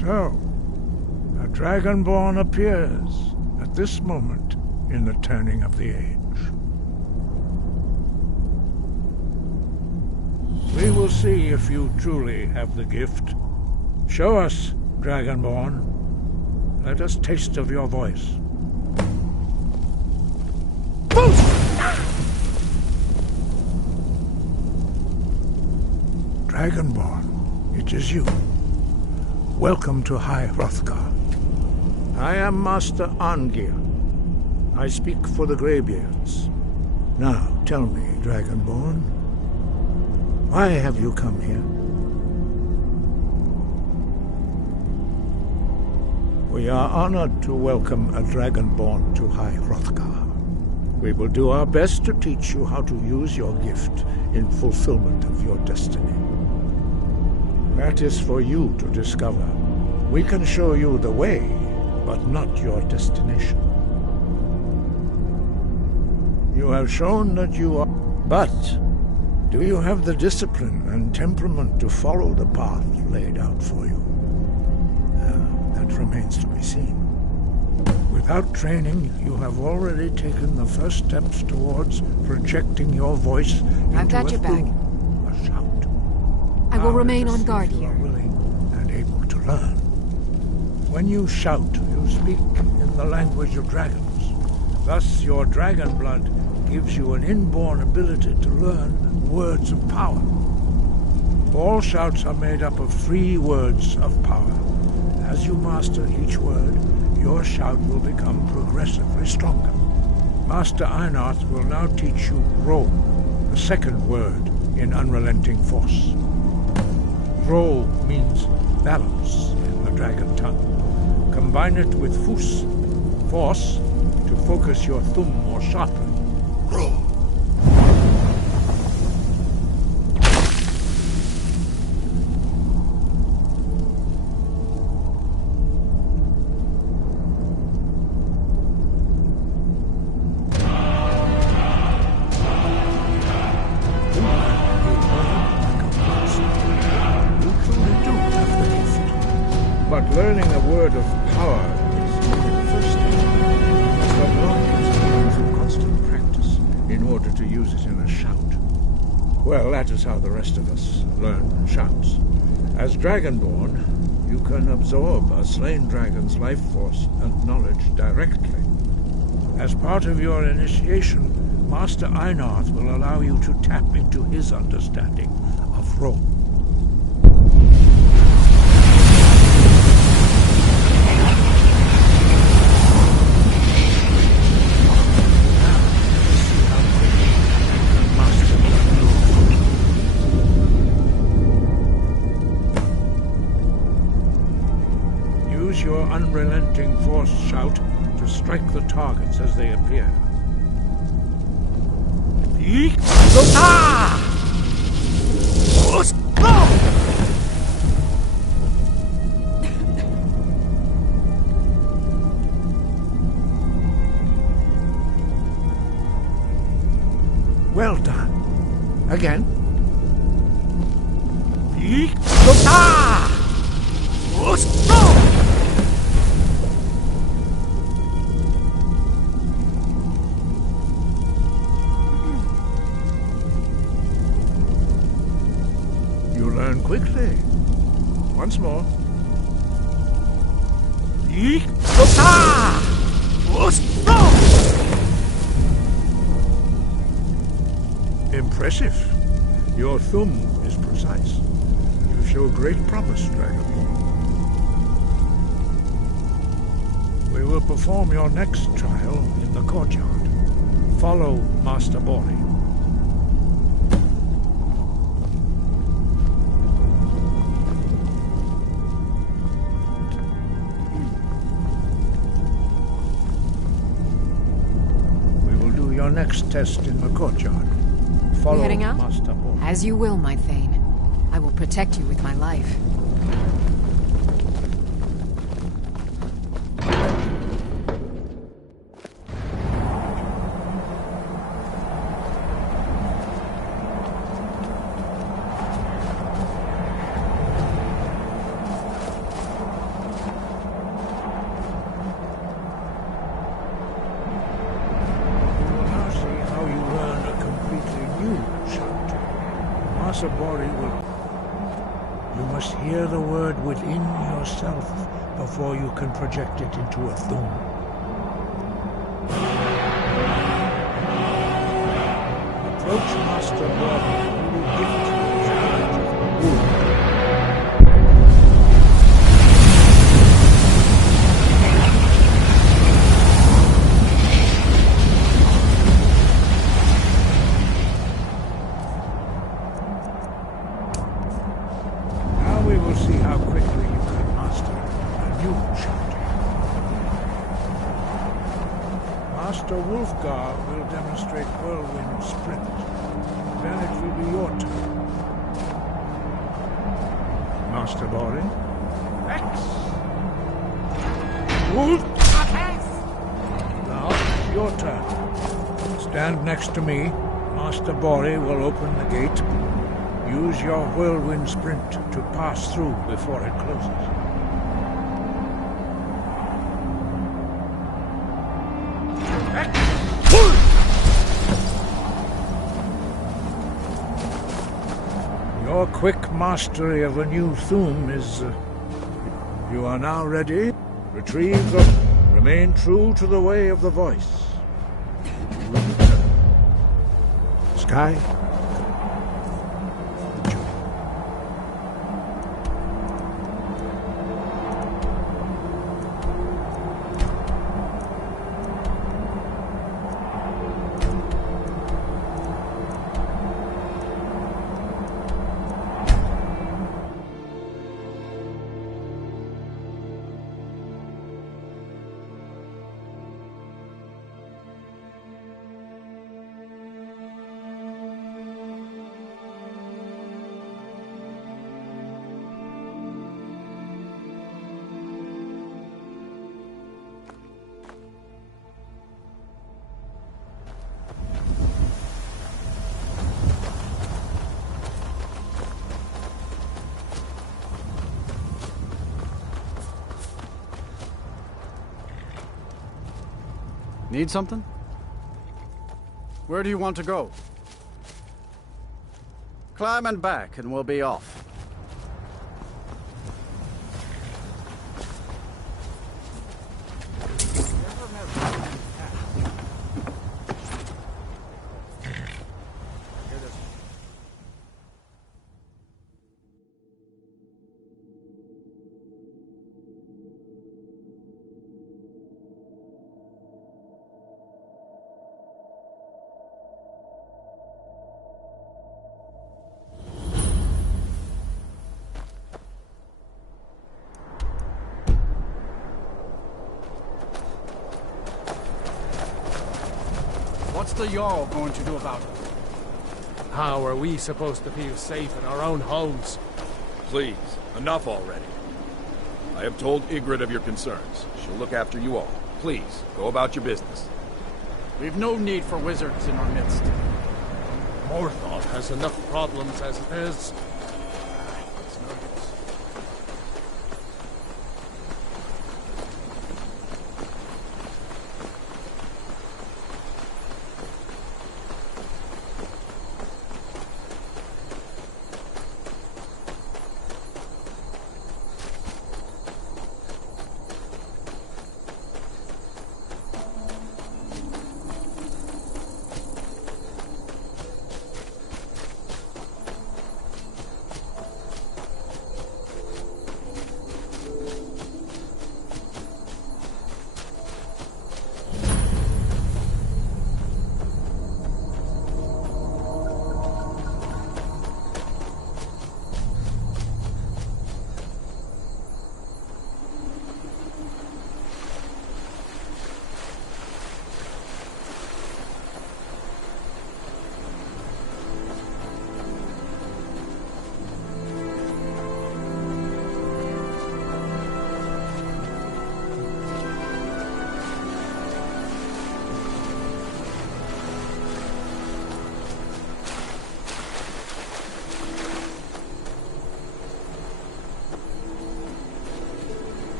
So, a Dragonborn appears at this moment in the turning of the age. We will see if you truly have the gift. Show us, Dragonborn. Let us taste of your voice. Dragonborn, it is you. Welcome to High Hrothgar. I am Master Arngir. I speak for the Greybeards. Now, tell me, Dragonborn, why have you come here? We are honored to welcome a Dragonborn to High Hrothgar. We will do our best to teach you how to use your gift in fulfillment of your destiny. That is for you to discover. We can show you the way, but not your destination. You have shown that you are... But do you have the discipline and temperament to follow the path laid out for you? That remains to be seen. Without training, you have already taken the first steps towards projecting your voice I've into got your back. A shout. I will Now remain let us on guard see if you here. are willing and able to learn. When you shout, you speak in the language of dragons. Thus, your dragon blood gives you an inborn ability to learn words of power. All shouts are made up of 3 words of power. As you master each word, your shout will become progressively stronger. Master Einarth will now teach you Ro, the second word in Unrelenting Force. Ro means balance in the dragon tongue. Combine it with Fus, force, to focus your thumb more sharply. Ro. But learning a word of power is only the first step. You must unlock it through constant practice in order to use it in a shout. Well, that is how the rest of us learn shouts. As Dragonborn, you can absorb a slain dragon's life force and knowledge directly. As part of your initiation, Master Einarth will allow you to tap into his understanding of Rome. Use your unrelenting force shout to strike the targets as they appear. Well done. Again. You learn quickly. Once more. Impressive. Your thumb is precise. You show great promise, Dragonborn. We will perform your next trial in the courtyard. Follow Master Bori. We will do your next test in the courtyard. Follow We heading out? Master Bori. As you will, my Thane. I will protect you with my life. Bori will... You must hear the word within yourself before you can project it into a thum. Approach Master Bori and he will gift you his knowledge of wood. We will see how quickly you can master a new shouting. Master Wolfgar will demonstrate Whirlwind Sprint. Then it will be your turn. Master Bori. X! Wolf! Now it's your turn. Stand next to me. Master Bori will open the gate. Use your whirlwind sprint to pass through before it closes. Your quick mastery of a new thum is... you are now ready. Retrieve the... Remain true to the way of the voice. Sky. Need something? Where do you want to go? Climb and back, and we'll be off. the Jarl going to do about it? How are we supposed to feel safe in our own homes? Please, enough already. I have told Ygritte of your concerns. She'll look after you all. Please, go about your business. We've no need for wizards in our midst. Morthal has enough problems as it is.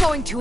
Going to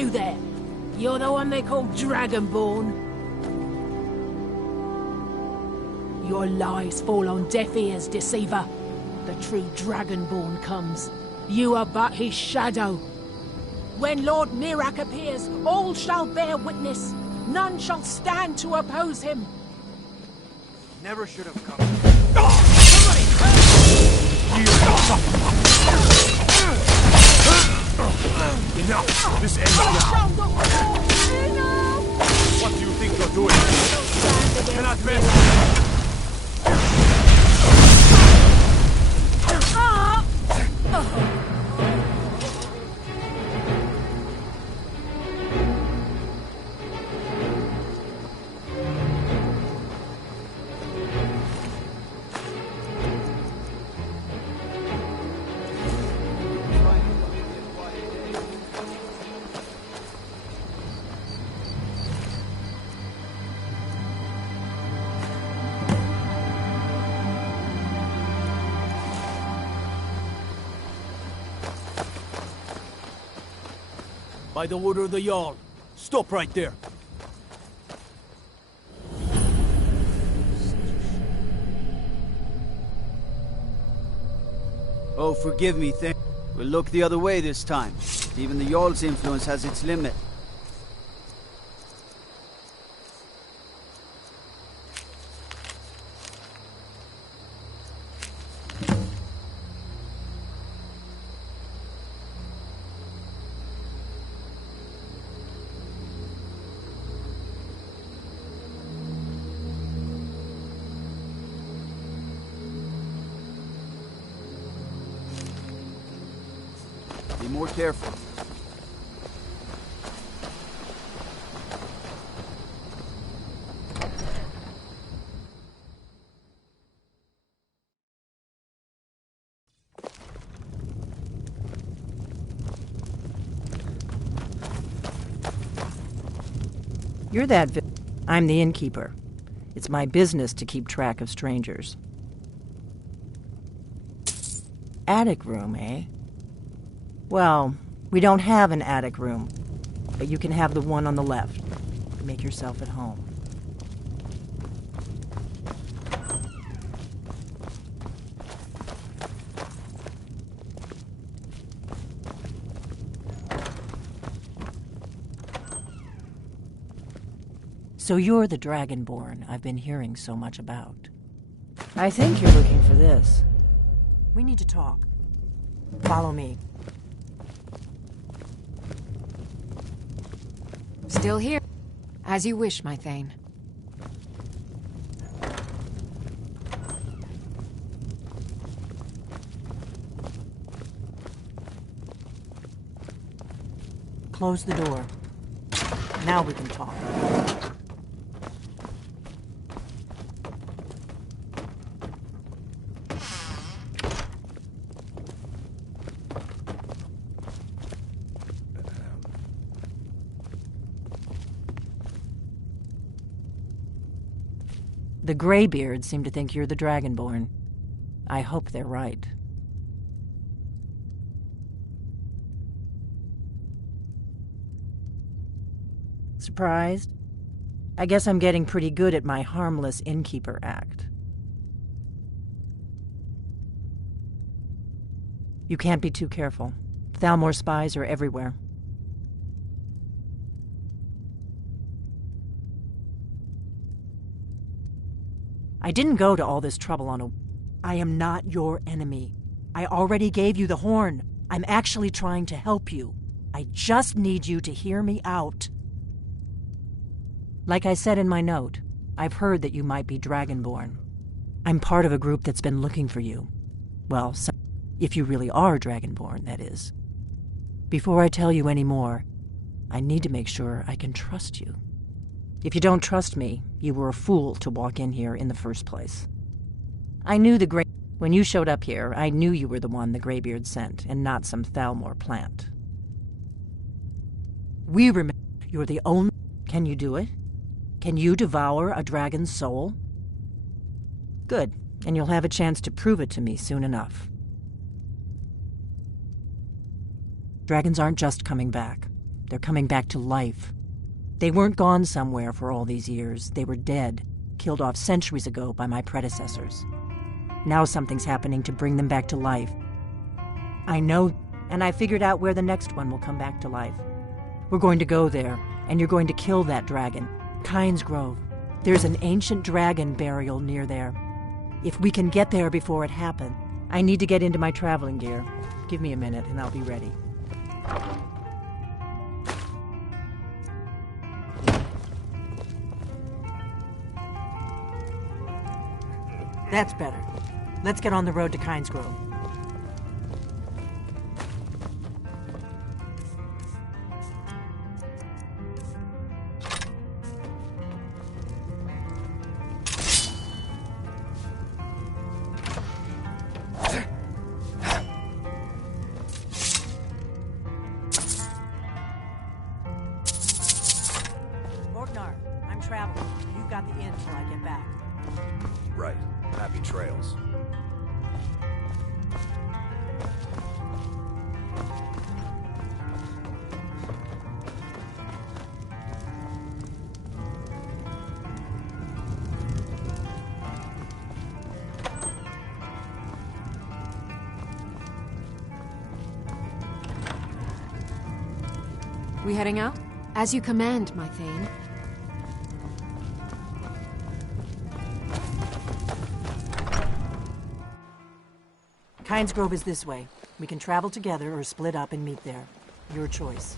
You there. You're the one they call Dragonborn. Your lies fall on deaf ears, deceiver. The true Dragonborn comes. You are but his shadow. When Lord Mirak appears, all shall bear witness. None shall stand to oppose him. Never should have come. Enough! This ends now! What do you think you're doing? Cannot miss! By the order of the Jarl. Stop right there. Oh, forgive me, we'll look the other way this time. Even the Jarl's influence has its limit. Be more careful. You're that I'm the innkeeper. It's my business to keep track of strangers. Attic room, eh? Well, we don't have an attic room, but you can have the one on the left. Make yourself at home. So you're the Dragonborn I've been hearing so much about. I think you're looking for this. We need to talk. Follow me. Still here. As you wish, my Thane. Close the door. Now we can talk. The Greybeards seem to think you're the Dragonborn. I hope they're right. Surprised? I guess I'm getting pretty good at my harmless innkeeper act. You can't be too careful. Thalmor spies are everywhere. I didn't go to all this trouble on a... I am not your enemy. I already gave you the horn. I'm actually trying to help you. I just need you to hear me out. Like I said in my note, I've heard that you might be Dragonborn. I'm part of a group that's been looking for you. Well, if you really are Dragonborn, that is. Before I tell you any more, I need to make sure I can trust you. If you don't trust me, you were a fool to walk in here in the first place. I knew when you showed up here, I knew you were the one the Greybeard sent, and not some Thalmor plant. We remember you're the only... Can you do it? Can you devour a dragon's soul? Good, and you'll have a chance to prove it to me soon enough. Dragons aren't just coming back. They're coming back to life. They weren't gone somewhere for all these years. They were dead, killed off centuries ago by my predecessors. Now something's happening to bring them back to life. I know, and I figured out where the next one will come back to life. We're going to go there, and you're going to kill that dragon. Kynes Grove. There's an ancient dragon burial near there. If we can get there before it happens, I need to get into my traveling gear. Give me a minute, and I'll be ready. That's better. Let's get on the road to Kynes Grove. Morgnar, I'm traveling. You've got the inn till I get back. Right. Happy trails. We heading out? As you command, my Thane. Kynes Grove is this way. We can travel together or split up and meet there. Your choice.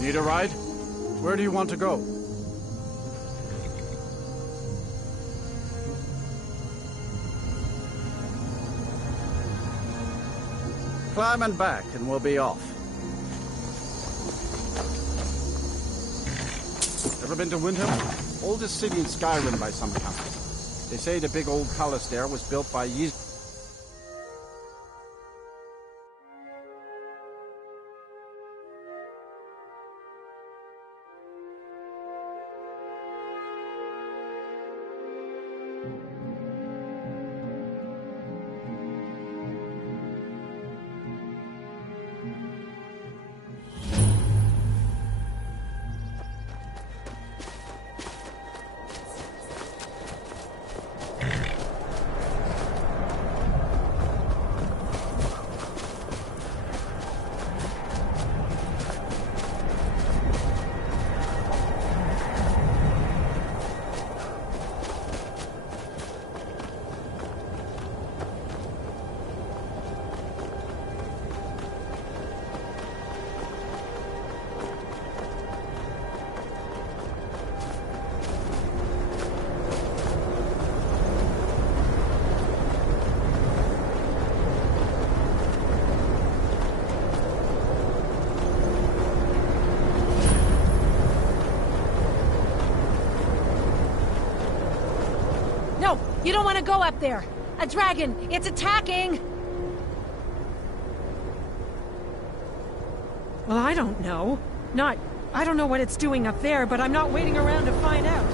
Need a ride? Where do you want to go? Climb and back, and we'll be off. Ever been to Windhelm? Oldest city in Skyrim by some account. They say the big old palace there was built by You don't want to go up there! A dragon! It's attacking! Well, I don't know. I don't know what it's doing up there, but I'm not waiting around to find out.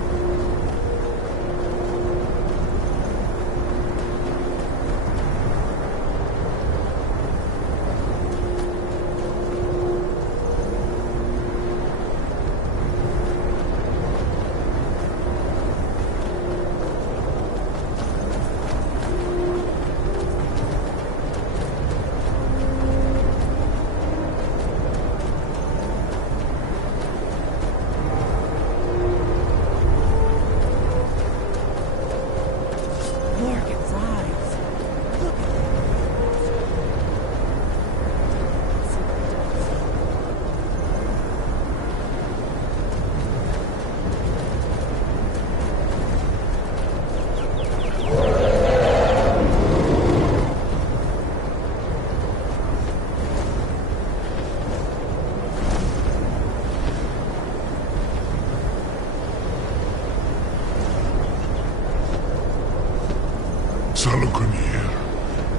Salukunir,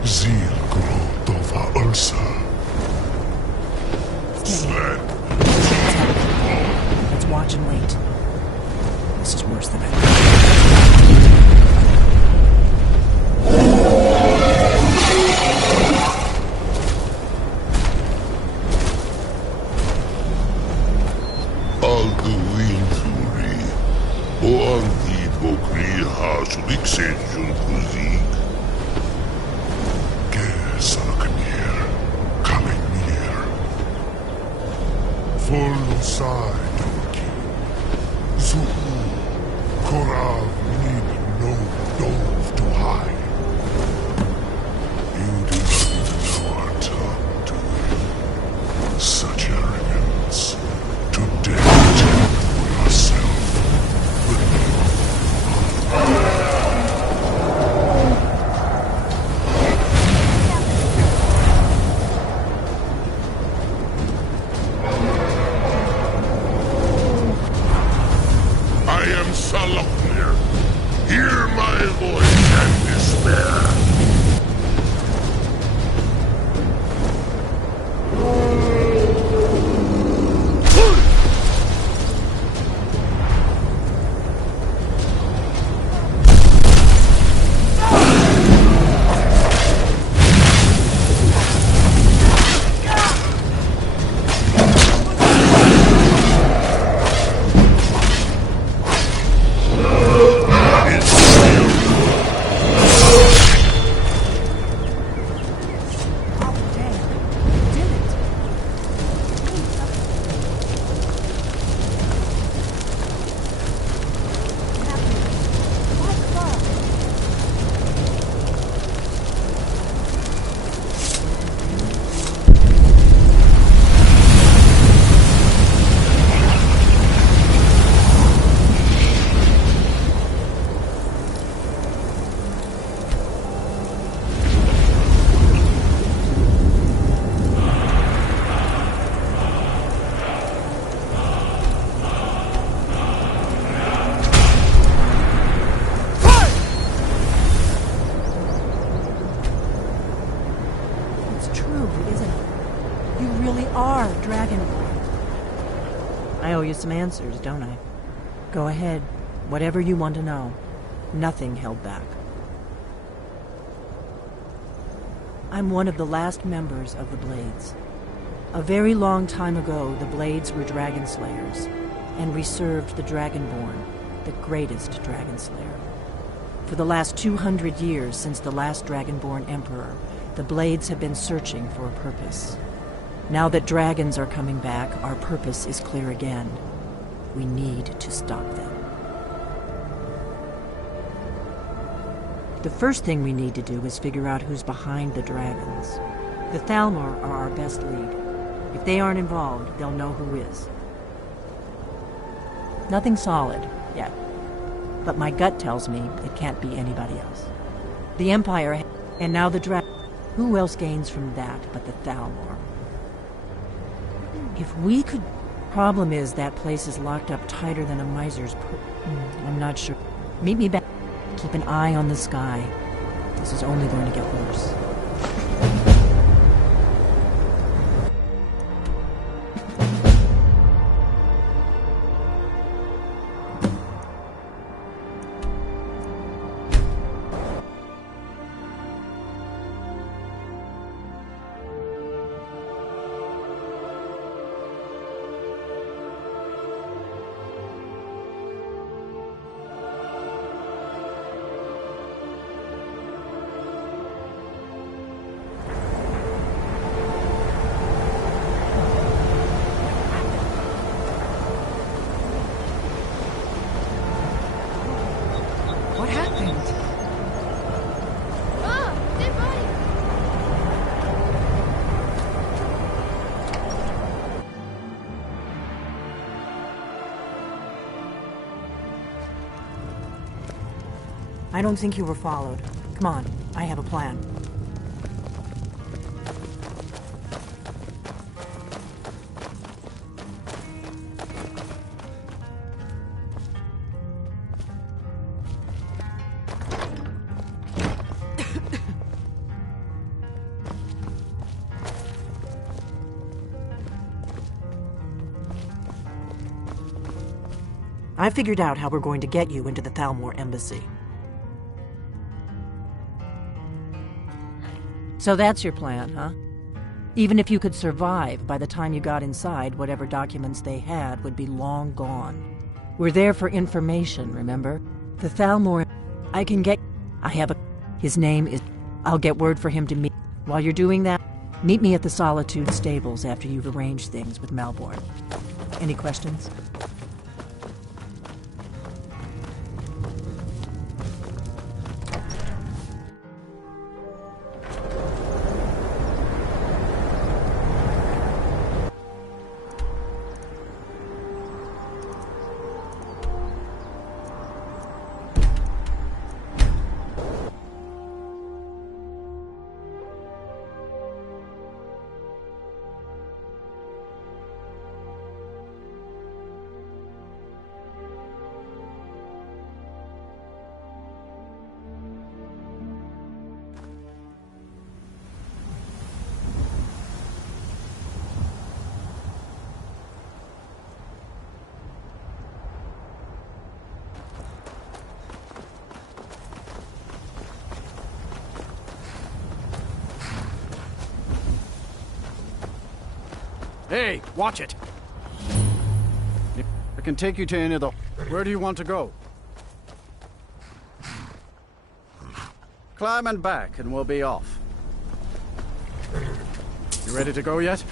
Zil Grotova Ursa. Sled. Let's watch and wait. This is worse than I thought. Alduinturi, Oangi Bokri Hasuliksenjun Kuzik. Gesalkanir, Kalimir. Folusai Doki. Zuhu, Korav Nin no Dove to hide. You do not even know our tongue, do you? Such arrogance. To dare to for yourself. I am Saloknir. Hear my voice and despair. I owe you some answers, don't I? Go ahead. Whatever you want to know. Nothing held back. I'm one of the last members of the Blades. A very long time ago, the Blades were dragon slayers, and we served the Dragonborn, the greatest dragon slayer. For the last 200 years since the last Dragonborn Emperor, the Blades have been searching for a purpose. Now that dragons are coming back, our purpose is clear again. We need to stop them. The first thing we need to do is figure out who's behind the dragons. The Thalmor are our best lead. If they aren't involved, they'll know who is. Nothing solid, yet. But my gut tells me it can't be anybody else. The Empire, and now the dragon. Who else gains from that but the Thalmor? If we could... Problem is, that place is locked up tighter than a miser's I'm not sure. Meet me back. Keep an eye on the sky. This is only going to get worse. I don't think you were followed. Come on, I have a plan. I figured out how we're going to get you into the Thalmor embassy. So that's your plan, huh? Even if you could survive, by the time you got inside, whatever documents they had would be long gone. We're there for information, remember? The Thalmor... I can get... I have a... His name is... I'll get word for him to meet... While you're doing that, meet me at the Solitude stables after you've arranged things with Malborn. Any questions? Hey, watch it! I can take you to any of the... Where do you want to go? Climb and back, and we'll be off. You ready to go yet?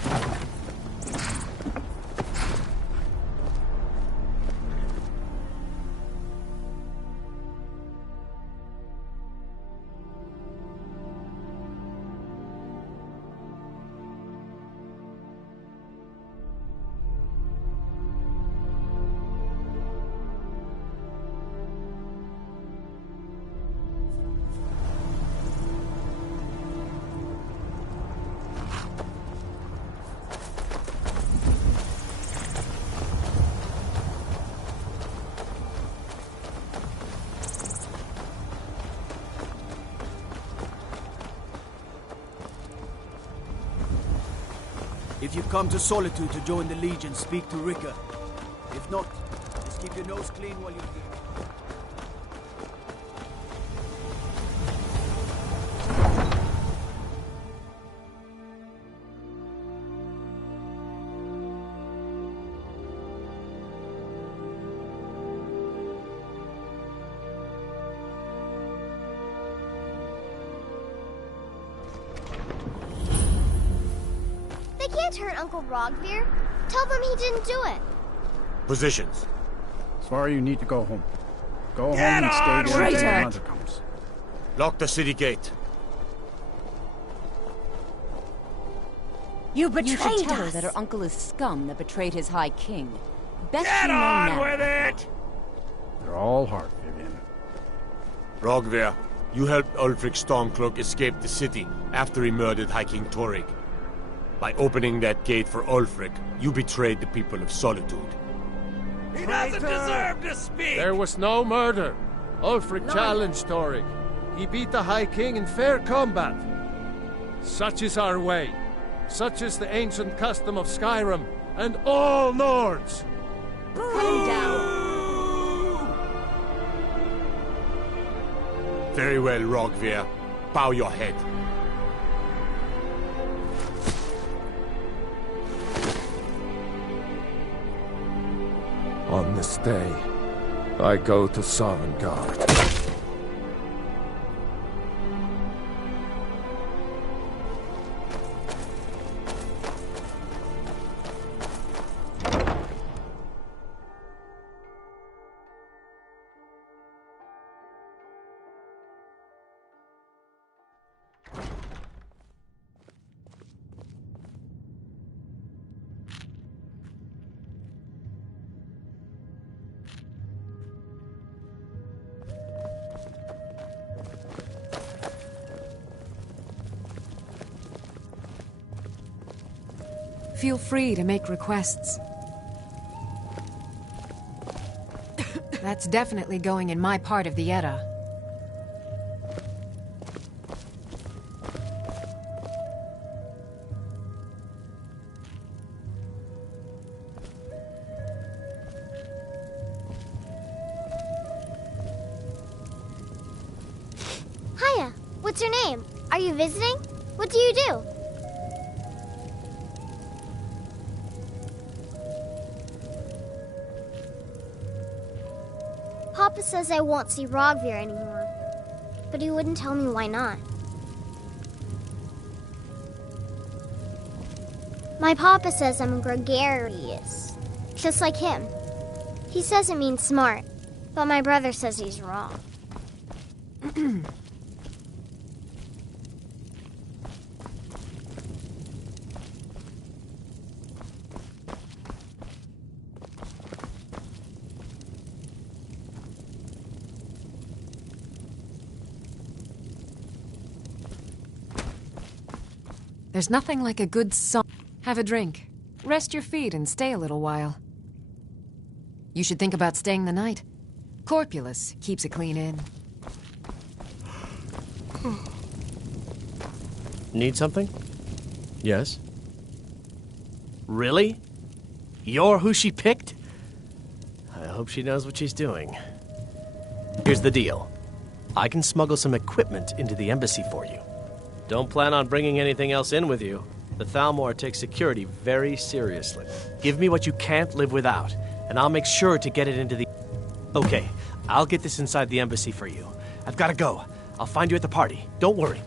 If you come to Solitude to join the Legion, speak to Rika. If not, just keep your nose clean while you're here. Can't hurt Uncle Rogvir. Tell them he didn't do it. Positions. Sorry, you need to go home. Go Get home on and stay there with until it! the hunter comes. Lock the city gate. You betrayed You should tell her us. that her uncle is scum that betrayed his High King. Best Get you know on now. with it! They're all heart, Vivian. Rogver, you helped Ulfric Stormcloak escape the city after he murdered High King Torrig. By opening that gate for Ulfric, you betrayed the people of Solitude. He doesn't deserve to speak! There was no murder. Ulfric challenged Torrig. He beat the High King in fair combat. Such is our way. Such is the ancient custom of Skyrim and all Nords. Put him down. Very well, Rogver. Bow your head. On this day, I go to Sovngarde. Feel free to make requests. That's definitely going in my part of the Edda. What's your name? Are you visiting? What do you do? Papa says I won't see Rogvir anymore, but he wouldn't tell me why not. My papa says I'm gregarious, just like him. He says it means smart, but my brother says he's wrong. There's nothing like a good song. Have a drink. Rest your feet and stay a little while. You should think about staying the night. Corpulus keeps a clean inn. Need something? Yes. Really? You're who she picked? I hope she knows what she's doing. Here's the deal. I can smuggle some equipment into the embassy for you. Don't plan on bringing anything else in with you. The Thalmor takes security very seriously. Give me what you can't live without, and I'll make sure to get it into the... Okay, I'll get this inside the embassy for you. I've got to go. I'll find you at the party. Don't worry.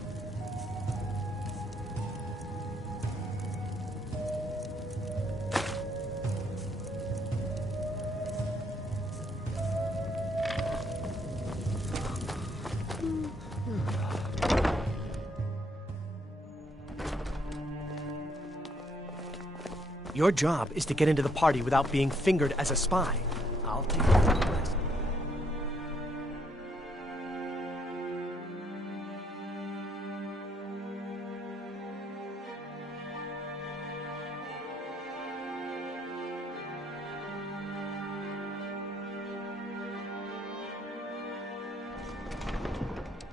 Your job is to get into the party without being fingered as a spy. I'll take care of the rest.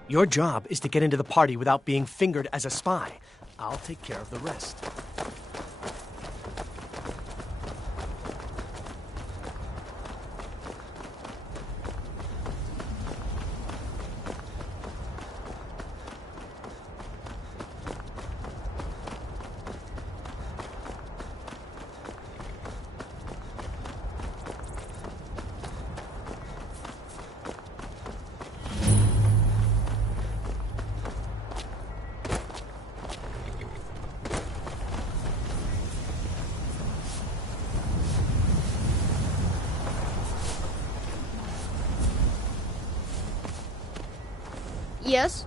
Your job is to get into the party without being fingered as a spy. I'll take care of the rest. Yes?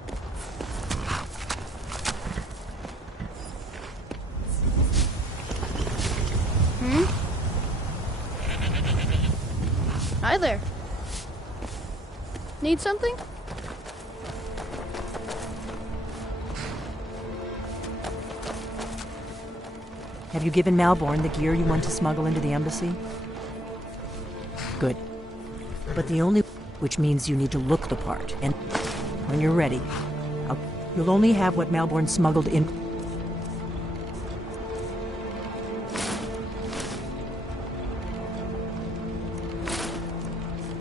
Hi there. Need something? Have you given Malborn the gear you want to smuggle into the embassy? Good. But the only... which means you need to look the part, and when you're ready, you'll only have what Malborn smuggled in.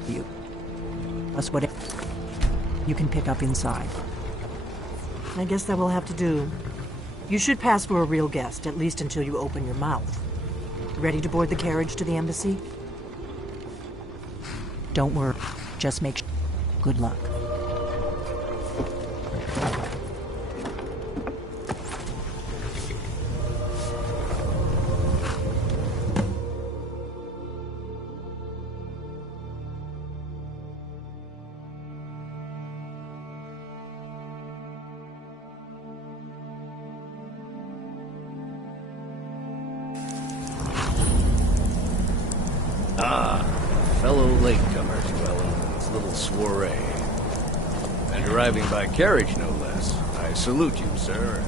You. Plus what you can pick up inside. I guess that will have to do. You should pass for a real guest, at least until you open your mouth. Ready to board the carriage to the embassy? Don't worry. Just make sure. Good luck. Fellow latecomers dwelling in this little soiree. And arriving by carriage, no less. I salute you, sir.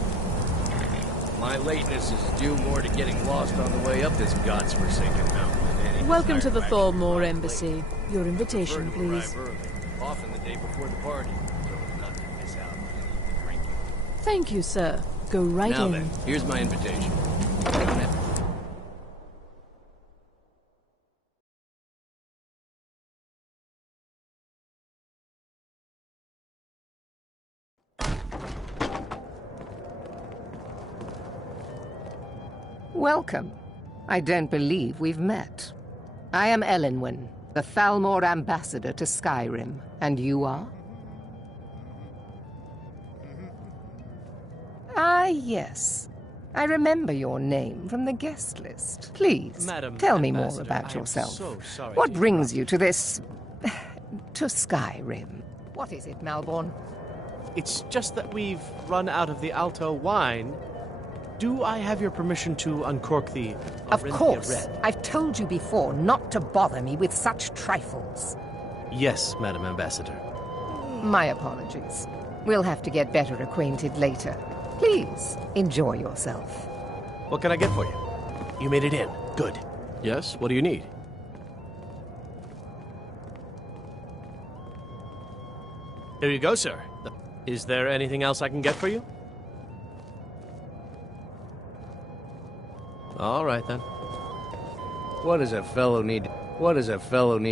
My lateness is due more to getting lost on the way up this god's-forsaken mountain than any Welcome to the desire to Thalmor actually Embassy. Your invitation, prefer to arrive please. early, often the day before the party, so as not to miss out on any drinking. Thank you, sir. Go right Now in. then, here's my invitation. Welcome. I don't believe we've met. I am Elenwen, the Thalmor ambassador to Skyrim. And you are? Ah, yes. I remember your name from the guest list. Please, Madam tell me more Ambassador, about I am yourself. so sorry What to brings you to this... to Skyrim? What is it, Malborn? It's just that we've run out of the Alto wine. Do I have your permission to uncork the Of Arinthia course. Red? I've told you before not to bother me with such trifles. Yes, Madam Ambassador. My apologies. We'll have to get better acquainted later. Please, enjoy yourself. What can I get for you? You made it in. Good. Yes, what do you need? Here you go, sir. Is there anything else I can get for you? All right, then. What does a fellow need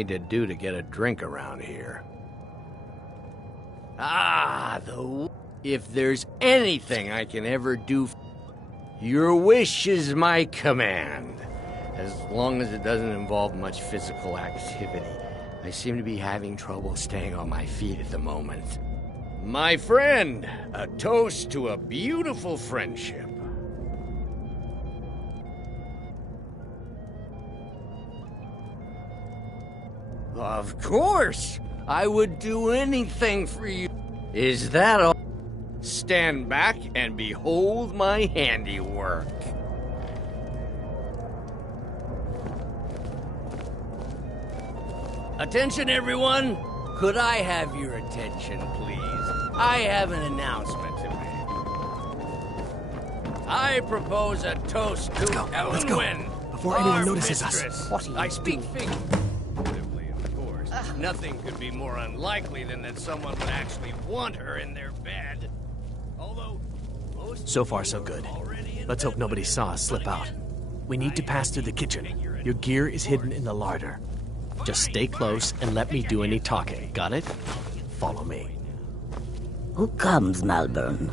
to do to get a drink around here? If there's anything I can ever do, your wish is my command. As long as it doesn't involve much physical activity. I seem to be having trouble staying on my feet at the moment. My friend, a toast to a beautiful friendship. Of course! I would do anything for you. Is that all? Stand back and behold my handiwork. Attention, everyone! Could I have your attention, please? I have an announcement to make. I propose a toast to Elenwen, before anyone our notices mistress. us. What are you I speak figuratively, of course. Nothing could be more unlikely than that someone would actually want her in their bed. Although, So far, so good. Let's hope nobody saw us slip out. We need to pass through the kitchen. Your gear is hidden in the larder. Just stay close and let me do any talking. Got it? Follow me. Who comes, Malborn?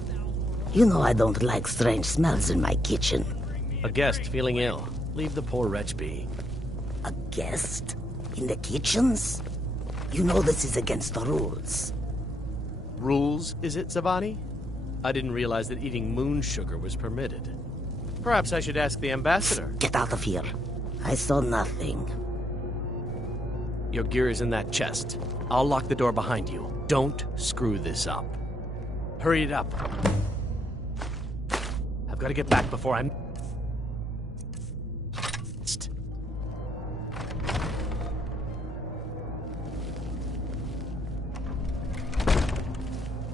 You know I don't like strange smells in my kitchen. A guest feeling ill. Leave the poor wretch be. A guest? In the kitchens? You know this is against the rules. Rules, is it, Zavani? I didn't realize that eating moon sugar was permitted. Perhaps I should ask the ambassador. Get out of here. I saw nothing. Your gear is in that chest. I'll lock the door behind you. Don't screw this up. Hurry it up. I've got to get back before I'm...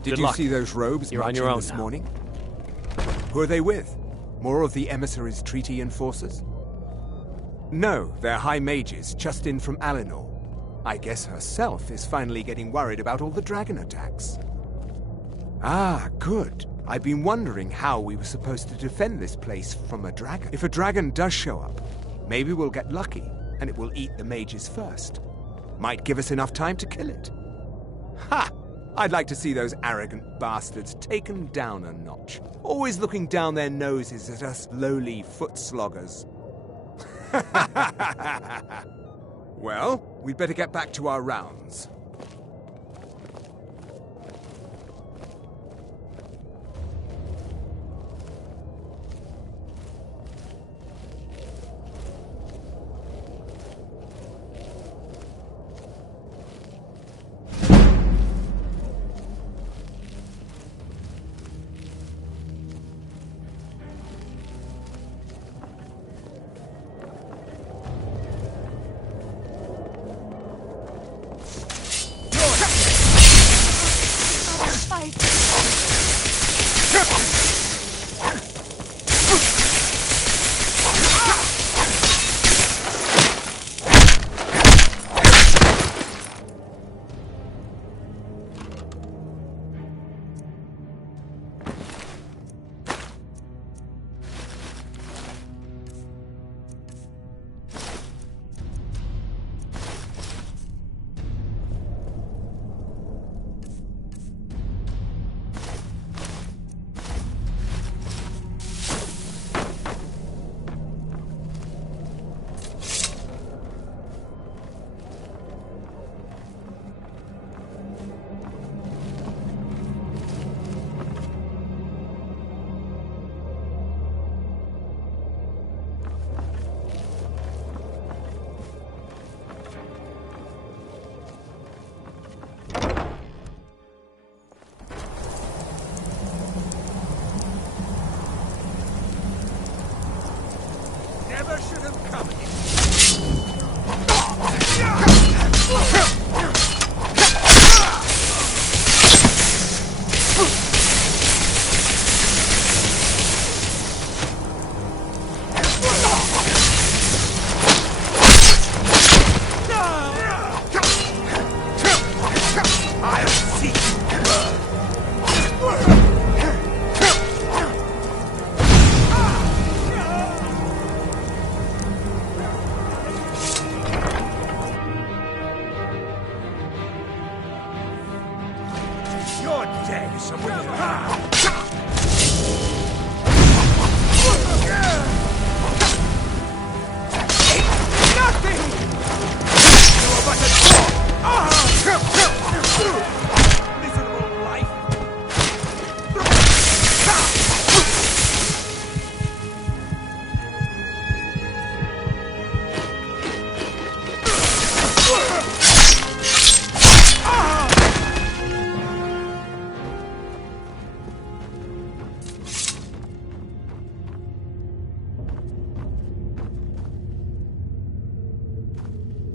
Did Good you luck. see those robes You're on marching your own this now. morning? Who are they with? More of the emissaries' treaty enforcers? No, they're high mages just in from Alinor. I guess herself is finally getting worried about all the dragon attacks. Ah, good. I've been wondering how we were supposed to defend this place from a dragon. If a dragon does show up, maybe we'll get lucky and it will eat the mages first. Might give us enough time to kill it. Ha! I'd like to see those arrogant bastards taken down a notch. Always looking down their noses at us lowly foot sloggers. Well, we'd better get back to our rounds. head somewhere.